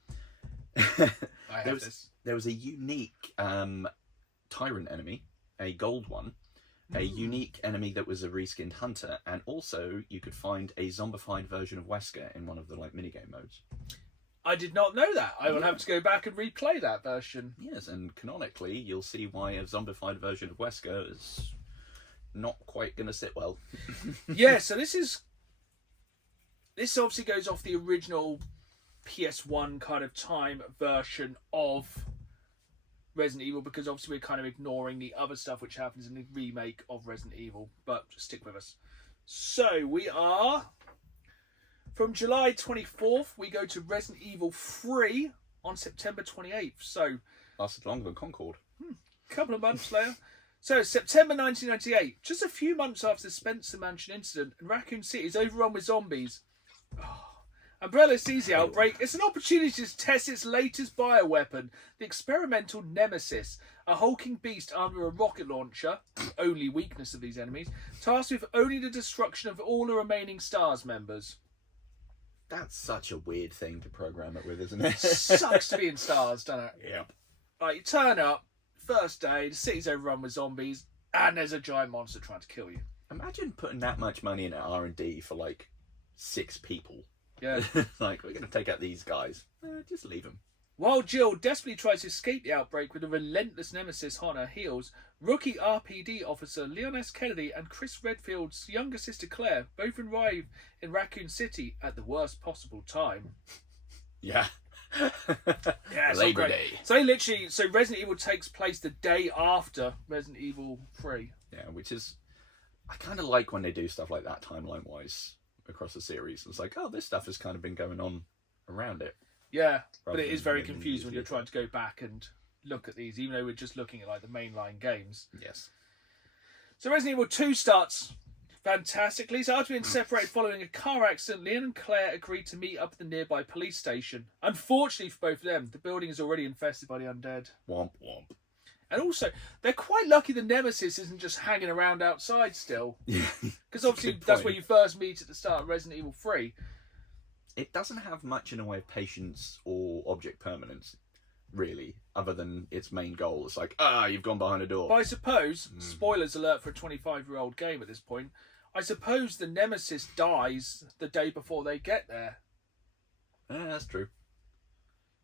There was a unique tyrant enemy, a gold one, a unique enemy that was a reskinned hunter, and also you could find a zombified version of Wesker in one of the minigame modes. I did not know that. I will have to go back and replay that version. Yes, and canonically you'll see why a zombified version of Wesker is not quite going to sit well. Yeah, so this obviously goes off the original PS1 kind of time version of Resident Evil, because obviously we're kind of ignoring the other stuff which happens in the remake of Resident Evil, but just stick with us. So we are from July 24th, we go to Resident Evil 3 on September 28th. So lasted longer than Concord. Couple of months later. So September 1998, just a few months after the Spencer Mansion incident, and Raccoon City is overrun with zombies. Umbrella sees the outbreak. It's an opportunity to test its latest bioweapon, the experimental Nemesis, a hulking beast armed with a rocket launcher, the only weakness of these enemies, tasked with only the destruction of all the remaining STARS members. That's such a weird thing to program it with, isn't it? Sucks to be in STARS, doesn't it? Yeah. Like, you turn up, first day, the city's overrun with zombies, and there's a giant monster trying to kill you. Imagine putting that much money into R&D for 6 people. Yeah. We're going to take out these guys. Just leave them. While Jill desperately tries to escape the outbreak with a relentless nemesis on her heels, rookie RPD officer Leon S. Kennedy and Chris Redfield's younger sister Claire both arrive in Raccoon City at the worst possible time. Yeah. Yeah, Labor Day. So Resident Evil takes place the day after Resident Evil 3. Yeah, which is, I kind of like when they do stuff like that timeline-wise across the series. It's like, this stuff has kind of been going on around it. Yeah, but it is very confusing when you're trying to go back and look at these, even though we're just looking at the mainline games. Yes. So Resident Evil 2 starts fantastically. So after being separated following a car accident, Leon and Claire agreed to meet up at the nearby police station. Unfortunately for both of them, the building is already infested by the undead. Womp womp. And also, they're quite lucky the Nemesis isn't just hanging around outside still. Yeah. Because obviously that's where you first meet at the start of Resident Evil 3. It doesn't have much in the way of patience or object permanence, really, other than its main goal. It's like, you've gone behind a door. But I suppose, spoilers alert for a 25-year-old game at this point, I suppose the Nemesis dies the day before they get there. Yeah, that's true.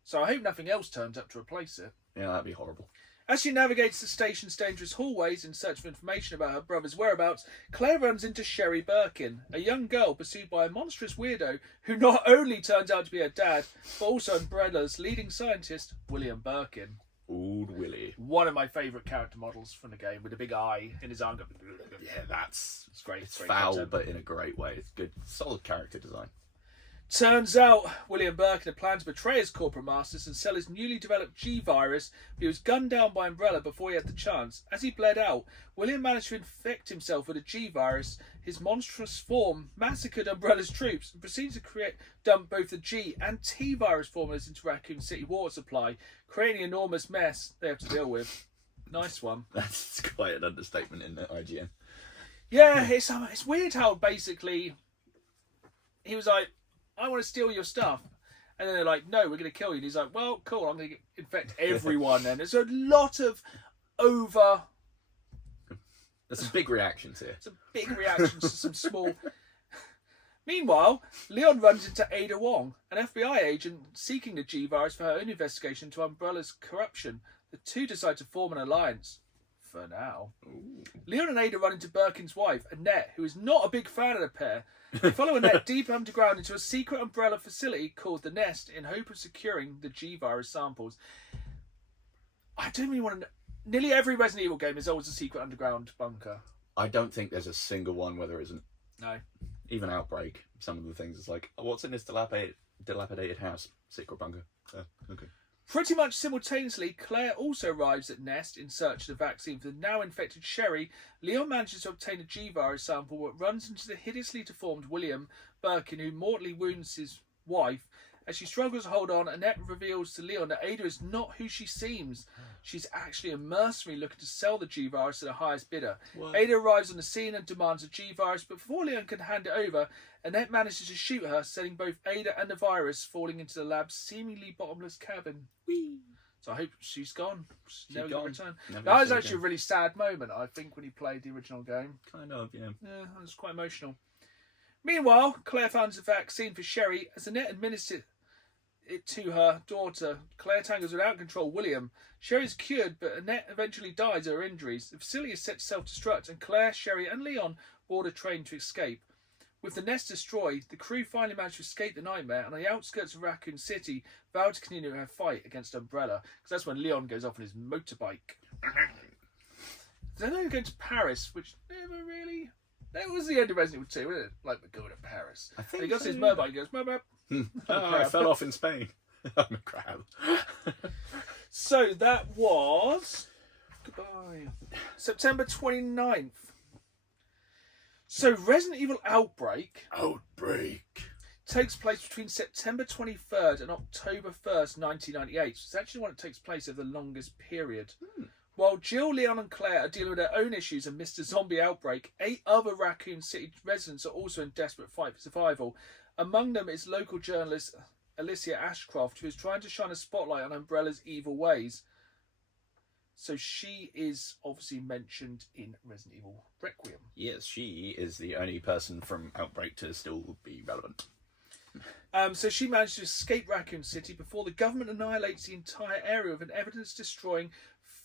So I hope nothing else turns up to replace it. Yeah, that'd be horrible. As she navigates the station's dangerous hallways in search of information about her brother's whereabouts, Claire runs into Sherry Birkin, a young girl pursued by a monstrous weirdo who not only turns out to be her dad, but also Umbrella's leading scientist, William Birkin. Old Willie. One of my favourite character models from the game, with a big eye in his arm. Yeah, it's great. It's great foul, content. but in a great way. It's good, solid character design. Turns out William Birkin had planned to betray his corporate masters and sell his newly developed G-virus, but he was gunned down by Umbrella before he had the chance. As he bled out, William managed to infect himself with a G-virus. His monstrous form massacred Umbrella's troops and proceeded to dump both the G and T-virus formulas into Raccoon City water supply, creating an enormous mess they have to deal with. Nice one. That's quite an understatement in the IGN. Yeah, it's weird how basically he was like, I want to steal your stuff. And then they're like, no, we're going to kill you. And he's like, well, cool, I'm going to infect everyone then. There's a lot of over... There's some big reactions here. Some big reactions to some small... Meanwhile, Leon runs into Ada Wong, an FBI agent seeking the G-virus for her own investigation into Umbrella's corruption. The two decide to form an alliance. For now. Ooh. Leon and Ada run into Birkin's wife, Annette, who is not a big fan of the pair. They follow Annette deep underground into a secret Umbrella facility called the Nest in hope of securing the G-virus samples. I don't really want to... Nearly every Resident Evil game is always a secret underground bunker. I don't think there's a single one where there isn't. No. Even Outbreak, some of the things, it's like, what's in this dilapidated house? Secret bunker. Okay. Pretty much simultaneously, Claire also arrives at Nest in search of the vaccine for the now infected Sherry. Leon manages to obtain a G-virus sample but runs into the hideously deformed William Birkin, who mortally wounds his wife. As she struggles to hold on, Annette reveals to Leon that Ada is not who she seems. She's actually a mercenary looking to sell the G-Virus to the highest bidder. What? Ada arrives on the scene and demands a G-Virus, but before Leon can hand it over, Annette manages to shoot her, sending both Ada and the virus falling into the lab's seemingly bottomless cavern. Whee! So I hope she's gone. She's never going to return. That was actually a really sad moment, I think, when he played the original game. Kind of, yeah. Yeah, it was quite emotional. Meanwhile, Claire finds a vaccine for Sherry as Annette administers it to her daughter. Claire tangles with out control William. Sherry is cured, but Annette eventually dies of her injuries. The facility is set to self-destruct, and Claire, Sherry, and Leon board a train to escape. With the nest destroyed, the crew finally manage to escape the nightmare, and on the outskirts of Raccoon City, vow to continue her fight against Umbrella. Because that's when Leon goes off on his motorbike. Then they're going to Paris, which never really... That was the end of Resident Evil 2, wasn't it? Like, we're going to Paris. I think he goes so, to his yeah. motorbike, he goes, motorbike. I fell off in Spain. I'm a crab. So that was... Goodbye. September 29th. So Resident Evil Outbreak takes place between September 23rd and October 1st, 1998. It's actually when it takes place over the longest period. While Jill, Leon and Claire are dealing with their own issues amidst a zombie outbreak, 8 other Raccoon City residents are also in desperate fight for survival. Among them is local journalist Alicia Ashcroft, who is trying to shine a spotlight on Umbrella's evil ways. So she is obviously mentioned in Resident Evil Requiem. Yes, she is the only person from Outbreak to still be relevant. So she managed to escape Raccoon City before the government annihilates the entire area with an evidence-destroying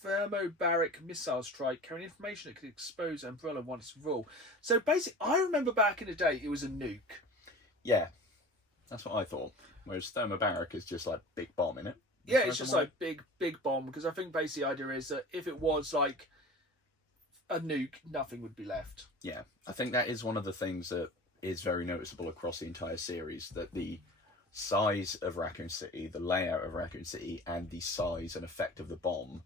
thermobaric missile strike carrying information that could expose Umbrella once and for all. So basically, I remember back in the day, it was a nuke. Yeah, that's what I thought. Whereas thermobaric is just like big bomb in it. Yeah, it's just like big bomb, because I think basically the idea is that if it was like a nuke, nothing would be left. Yeah, I think that is one of the things that is very noticeable across the entire series, that the size of Raccoon City, the layout of Raccoon City, and the size and effect of the bomb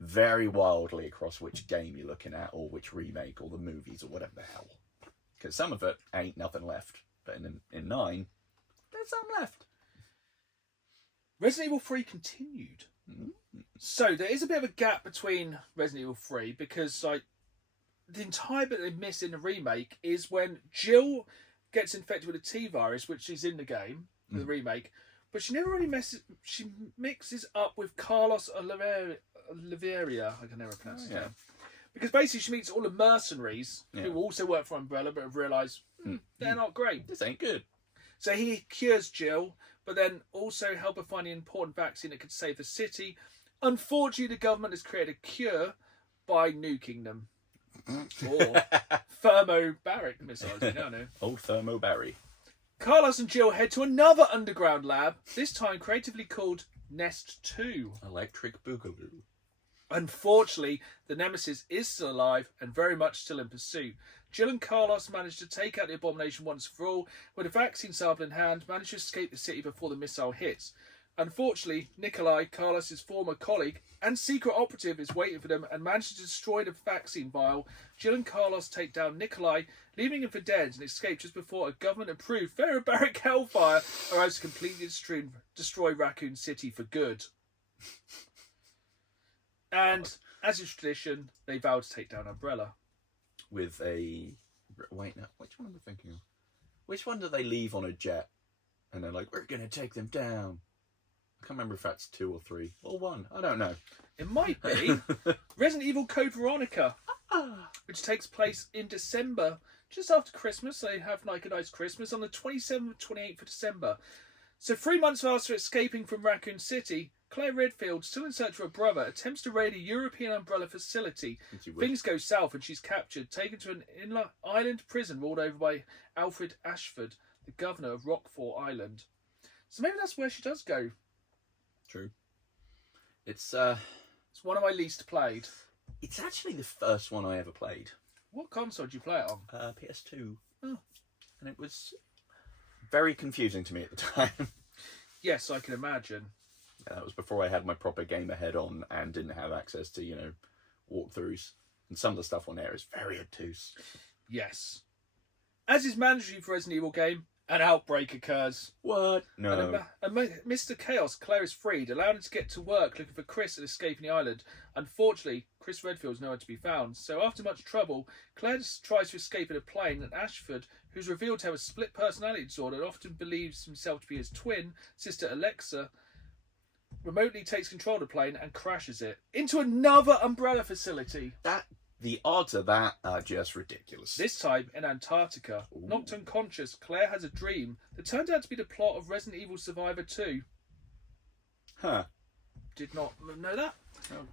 vary wildly across which game you're looking at, or which remake, or the movies, or whatever the hell. Because some of it ain't nothing left, but in 9, there's some left. Resident Evil 3 continued. So there is a bit of a gap between Resident Evil 3, because like the entire bit they miss in the remake is when Jill gets infected with a T-virus, which is in the game, the remake, but she never really she mixes up with Carlos Oliveira. I can never pronounce his name. Because basically she meets all the mercenaries who also work for Umbrella but have realised they're not great. This ain't good. So he cures Jill, but then also help her find an important vaccine that could save the city. Unfortunately, the government has created a cure by nuking them. Or thermobaric missiles, we now know. Old Thermobarry. Carlos and Jill head to another underground lab, this time creatively called Nest 2. Electric Boogaloo. Unfortunately, the Nemesis is still alive and very much still in pursuit. Jill and Carlos manage to take out the abomination once for all. With a vaccine sample in hand, manage to escape the city before the missile hits. Unfortunately, Nikolai, Carlos' former colleague and secret operative, is waiting for them and manages to destroy the vaccine vial. Jill and Carlos take down Nikolai, leaving him for dead, and escape just before a government-approved thermobaric hellfire arrives to completely destroy Raccoon City for good. And, as is tradition, they vow to take down Umbrella. With a... Wait, no, which one am I thinking of? Which one do they leave on a jet? And they're like, we're going to take them down. I can't remember if that's 2 or 3. Or 1. I don't know. It might be Resident Evil Code Veronica, which takes place in December, just after Christmas. They have like a nice Christmas on the 27th, 28th of December. So 3 months after escaping from Raccoon City, Claire Redfield, still in search of her brother, attempts to raid a European Umbrella facility. Things go south and she's captured, taken to an inland island prison ruled over by Alfred Ashford, the governor of Rockfort Island. So maybe that's where she does go. True. It's one of my least played. It's actually the first one I ever played. What console did you play it on? PS2. Oh. And it was very confusing to me at the time. Yes, I can imagine. That was before I had my proper gamer head on and didn't have access to, walkthroughs. And some of the stuff on there is very obtuse. Yes. As is mandatory for Resident Evil game, An outbreak occurs. What? No. And Mr. Chaos, Claire is freed, allowing him to get to work looking for Chris and escaping the island. Unfortunately, Chris Redfield is nowhere to be found. So after much trouble, Claire tries to escape in a plane, and Ashford, who's revealed to have a split personality disorder and often believes himself to be his twin, sister Alexa, remotely takes control of the plane and crashes it into another Umbrella facility. The odds of that are just ridiculous. This time in Antarctica. Ooh. Knocked unconscious, Claire has a dream that turned out to be the plot of Resident Evil Survivor 2. Huh. Did not know that. Oh.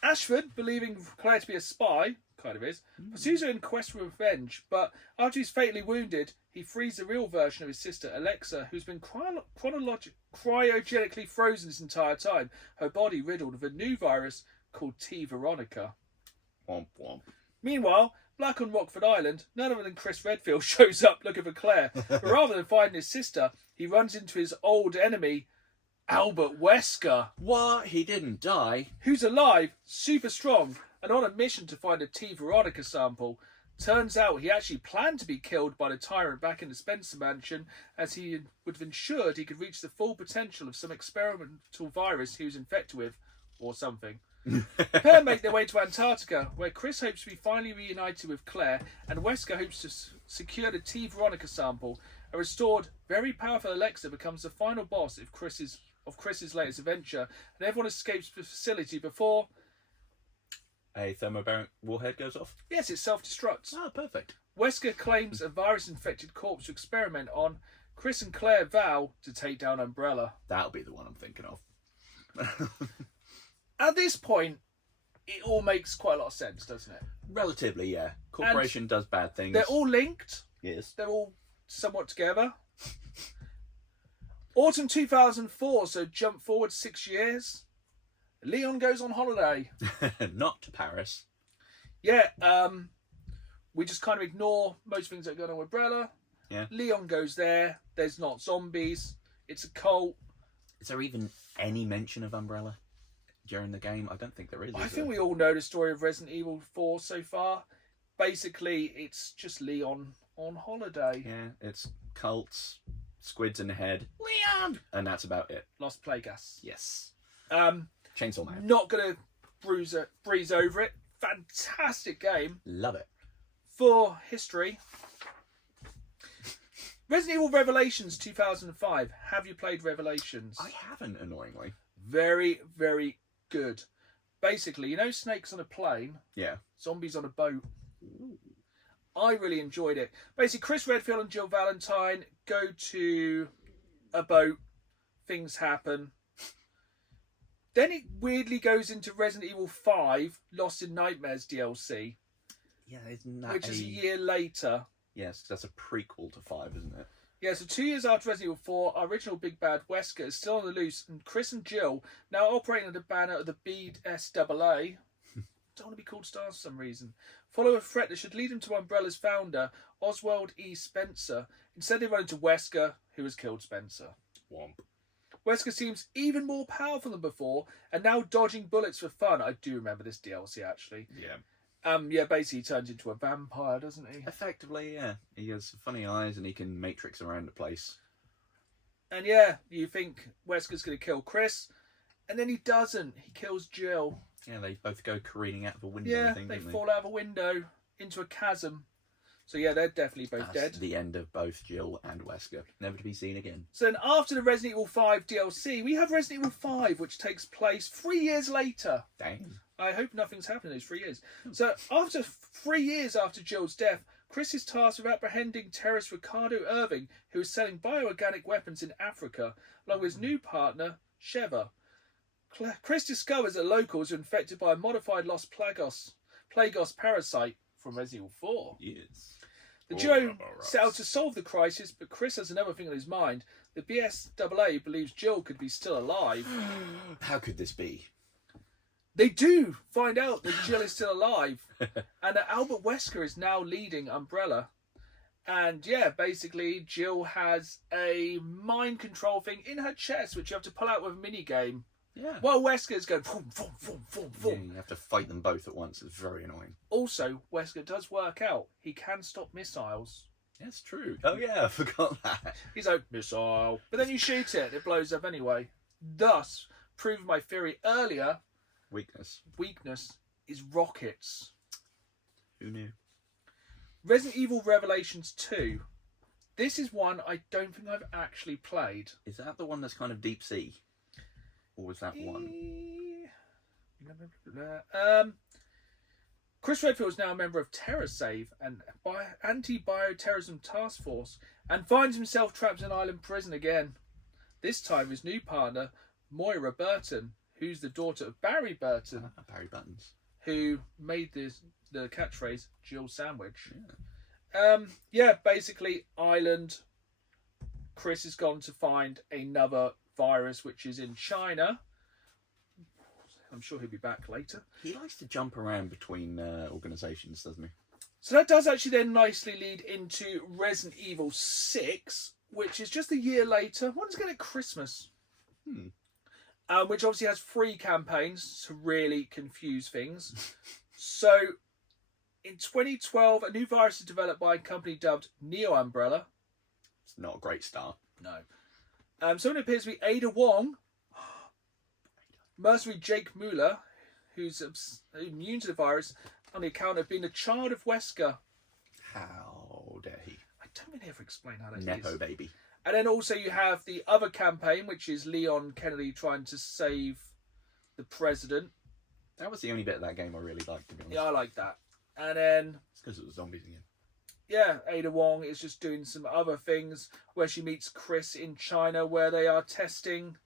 Ashford, believing Claire to be a spy, kind of is, pursues her in quest for revenge, but after he's fatally wounded, he frees the real version of his sister, Alexa, who's been cryogenically frozen this entire time, her body riddled with a new virus called T. Veronica. Womp womp. Meanwhile, back on Rockford Island, none other than Chris Redfield shows up looking for Claire, but rather than finding his sister, he runs into his old enemy, Albert Wesker. What? He didn't die? Who's alive, super strong, and on a mission to find a T. Veronica sample. Turns out he actually planned to be killed by the tyrant back in the Spencer mansion, as he would have ensured he could reach the full potential of some experimental virus he was infected with, or something. The pair make their way to Antarctica, where Chris hopes to be finally reunited with Claire, and Wesker hopes to secure the T. Veronica sample. A restored, very powerful Alexa becomes the final boss of Chris's latest adventure, and everyone escapes the facility before a thermobaric warhead goes off? Yes, it self-destructs. Ah, perfect. Wesker claims a virus-infected corpse to experiment on. Chris and Claire vow to take down Umbrella. That'll be the one I'm thinking of. At this point, it all makes quite a lot of sense, doesn't it? Relatively, yeah. Corporation does bad things. They're all linked. Yes. They're all somewhat together. Autumn 2004, so jump forward 6 years. Leon goes on holiday. Not to Paris. Yeah, we just kind of ignore most things that are going on with Umbrella. Yeah. Leon goes there. There's not zombies. It's a cult. Is there even any mention of Umbrella during the game? I don't think there is. I think we all know the story of Resident Evil 4 so far. Basically, it's just Leon on holiday. Yeah, it's cults, squids in the head, Leon, and that's about it. Lost Plagueis. Yes. Chainsaw Man. Not going to breeze over it. Fantastic game. Love it. For history, Resident Evil Revelations 2005. Have you played Revelations? I haven't, annoyingly. Very, very good. Basically, you know snakes on a plane? Yeah. Zombies on a boat. Ooh. I really enjoyed it. Basically, Chris Redfield and Jill Valentine go to a boat. Things happen. Then it weirdly goes into Resident Evil 5, Lost in Nightmares DLC. Yeah, isn't that which is a year later. Yes, that's a prequel to 5, isn't it? Yeah, so 2 years after Resident Evil 4, our original big bad Wesker is still on the loose, and Chris and Jill, now operating under the banner of the BSAA, don't want to be called stars for some reason, follow a threat that should lead them to Umbrella's founder, Oswald E. Spencer. Instead, they run into Wesker, who has killed Spencer. Womp. Wesker seems even more powerful than before, and now dodging bullets for fun. I do remember this DLC, actually. Yeah. Basically he turns into a vampire, doesn't he? Effectively, yeah. He has funny eyes and he can matrix around the place. And yeah, you think Wesker's going to kill Chris, and then he doesn't. He kills Jill. Yeah, they both go careening out of a window, Yeah, I think, they don't fall out of a window into a chasm. So yeah, they're definitely both That's dead. the end of both Jill and Wesker. Never to be seen again. So then after the Resident Evil 5 DLC, we have Resident Evil 5, which takes place 3 years later. Dang. I hope nothing's happened in those 3 years. So after 3 years after Jill's death, Chris is tasked with apprehending terrorist Ricardo Irving, who is selling bioorganic weapons in Africa, along with his new partner, Sheva. Chris discovers that locals are infected by a modified Lost Plagueis parasite from Resident Evil 4. Yes. The duo set out to solve the crisis, but Chris has another thing on his mind. The BSAA believes Jill could be still alive. How could this be? They do find out that Jill is still alive, and that Albert Wesker is now leading Umbrella. And yeah, basically Jill has a mind control thing in her chest, which you have to pull out with a mini game. Yeah. While Wesker's going boom, boom, boom, boom, boom. Yeah, you have to fight them both at once. It's very annoying. Also, Wesker does work out. He can stop missiles. That's true. Oh yeah, I forgot that. He's like, missile. But then you shoot it, it blows up anyway. Thus, proving my theory earlier, Weakness is rockets. Who knew? Resident Evil Revelations 2. This is one I don't think I've actually played. Is that the one that's kind of deep sea? Or was that one? Chris Redfield is now a member of TerraSave and Anti-Bioterrorism Task Force and finds himself trapped in an island prison again. This time his new partner, Moira Burton, who's the daughter of Barry Burton. Barry Buttons. Who made the catchphrase Jill Sandwich. Yeah. Basically island. Chris has gone to find another virus which is in China. I'm sure he'll be back later. He likes to jump around between organisations, doesn't he? So that does actually then nicely lead into Resident Evil 6, which is just a year later. Once again at Christmas. Which obviously has 3 campaigns to really confuse things. So, in 2012, a new virus is developed by a company dubbed Neo Umbrella. It's not a great start. No. Someone appears to be Ada Wong, mercenary Jake Mueller, who's immune to the virus on the account of being a child of Wesker. How dare he? I don't really ever explain how that is. Nepo baby. And then also you have the other campaign, which is Leon Kennedy trying to save the president. That was the only bit of that game I really liked, to be honest. Yeah, I like that. And then... It's because it was zombies again. Yeah, Ada Wong is just doing some other things where she meets Chris in China where they are testing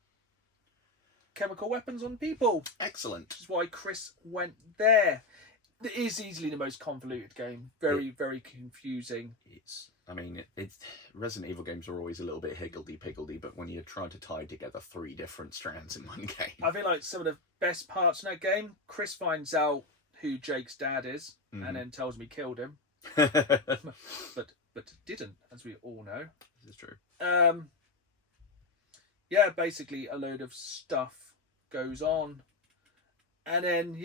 chemical weapons on people. Excellent. Which is why Chris went there. It is easily the most convoluted game. Very, very confusing. It's Resident Evil games are always a little bit higgledy-piggledy, but when you're trying to tie together 3 different strands in one game... I feel like some of the best parts in that game, Chris finds out who Jake's dad is, and then tells me killed him. but didn't, as we all know. This is true. Basically a load of stuff goes on. And then,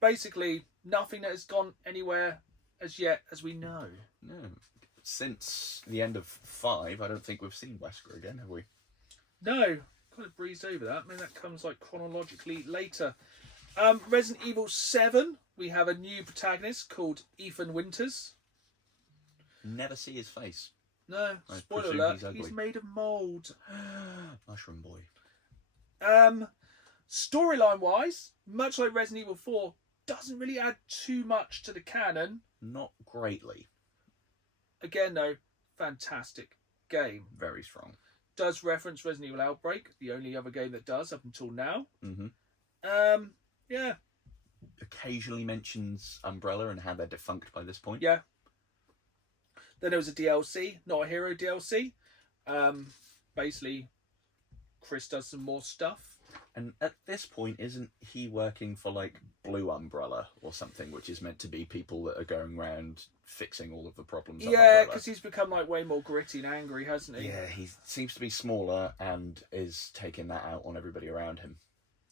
basically nothing that has gone anywhere as yet as we know. No. Since the end of 5, I don't think we've seen Wesker again, have we? No. Kind of breezed over that. I mean, that comes like chronologically later. Resident Evil 7, we have a new protagonist called Ethan Winters. Never see his face. No, I spoiler presume alert, he's he's made of mould. Mushroom boy. Storyline wise, much like Resident Evil 4, doesn't really add too much to the canon. Not greatly. Again though, fantastic game. Very strong. Does reference Resident Evil Outbreak, the only other game that does up until now. Yeah. Occasionally mentions Umbrella and how they're defunct by this point. Yeah. Then there was a DLC, not a hero DLC. Basically, Chris does some more stuff. And at this point, isn't he working for, like, Blue Umbrella or something, which is meant to be people that are going around fixing all of the problems? Yeah, because he's become, like, way more gritty and angry, hasn't he? Yeah, he seems to be smaller and is taking that out on everybody around him.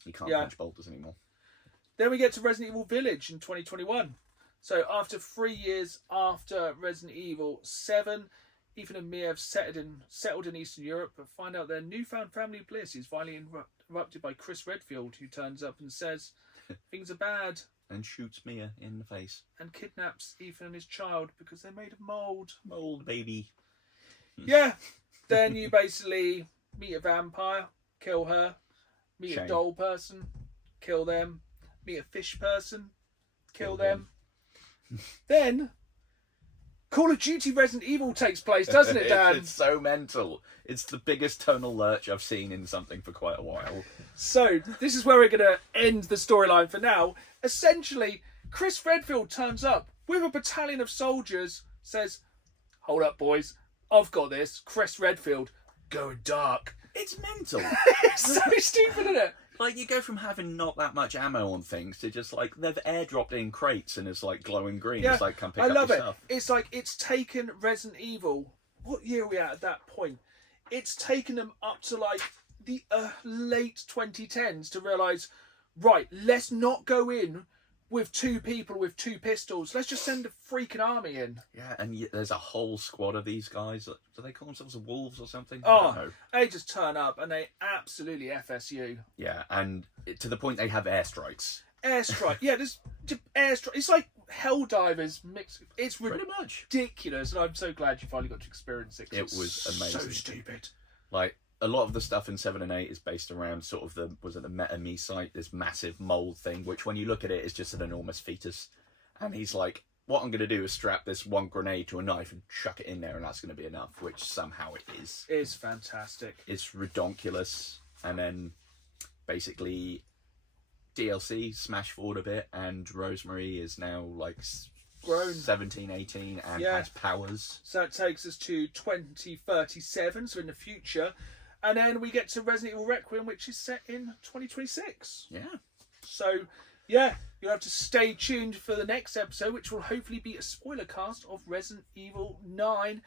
He can't punch boulders anymore. Then we get to Resident Evil Village in 2021. So after 3 years after Resident Evil 7, Ethan and Mia have settled in Eastern Europe, but find out their newfound family bliss is violently interrupted by Chris Redfield, who turns up and says things are bad. And shoots Mia in the face. And kidnaps Ethan and his child because they're made of mould. Mould, baby. Yeah. Then you basically meet a vampire, kill her. Meet a doll person, kill them. Meet a fish person, kill them. Then, Call of Duty Resident Evil takes place, doesn't it, Dan? It's so mental. It's the biggest tonal lurch I've seen in something for quite a while. So, this is where we're going to end the storyline for now. Essentially, Chris Redfield turns up with a battalion of soldiers, says, "Hold up, boys. I've got this. Chris Redfield, going dark." It's mental. It's so stupid, isn't it? Like, you go from having not that much ammo on things to just, like, they've airdropped in crates and it's, like, glowing green. Yeah, It's like, come pick I up love your it. stuff. It's like, it's taken Resident Evil... What year are we at that point? It's taken them up to, like, the late 2010s to realise, right, let's not go in with 2 people with 2 pistols. Let's just send a freaking army in. Yeah, and there's a whole squad of these guys. Do they call themselves the Wolves or something? I Oh, don't know. they just turn up and they absolutely FSU. Yeah, and to the point they have airstrikes. Airstrike. Yeah, there's airstrike. It's like Helldivers mixed. It's Pretty much. ridiculous, and I'm so glad you finally got to experience it. 'Cause It was amazing. So stupid. Like, a lot of the stuff in 7 and 8 is based around sort of the Meta-Me site, this massive mold thing, which when you look at it is just an enormous fetus. And he's like, what I'm going to do is strap this one grenade to a knife and chuck it in there, and that's going to be enough, which somehow it is. It's fantastic. It's redonkulous. And then basically DLC smash forward a bit, and Rosemary is now like Grown. 17, 18 and Yeah. has powers. So that takes us to 2037, so in the future. And then we get to Resident Evil Requiem, which is set in 2026. Yeah. So, yeah, you'll have to stay tuned for the next episode, which will hopefully be a spoiler cast of Resident Evil 9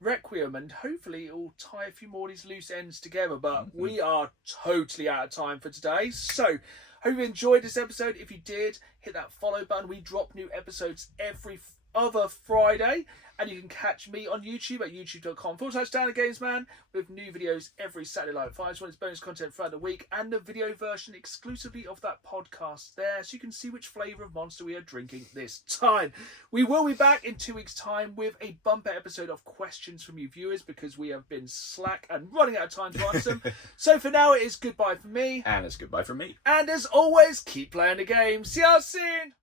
Requiem. And hopefully it will tie a few more of these loose ends together. But we are totally out of time for today. So, hope you enjoyed this episode. If you did, hit that follow button. We drop new episodes every other Friday, and you can catch me on YouTube at youtube.com/DownTheGamesMan with new videos every Saturday night at 5. So it's bonus content throughout the week and the video version exclusively of that podcast there, so you can see which flavour of monster we are drinking this time. We will be back in 2 weeks' time with a bumper episode of questions from you viewers, because we have been slack and running out of time to answer them. So for now, it is goodbye from me. And it's goodbye from me. And as always, keep playing the game. See you soon.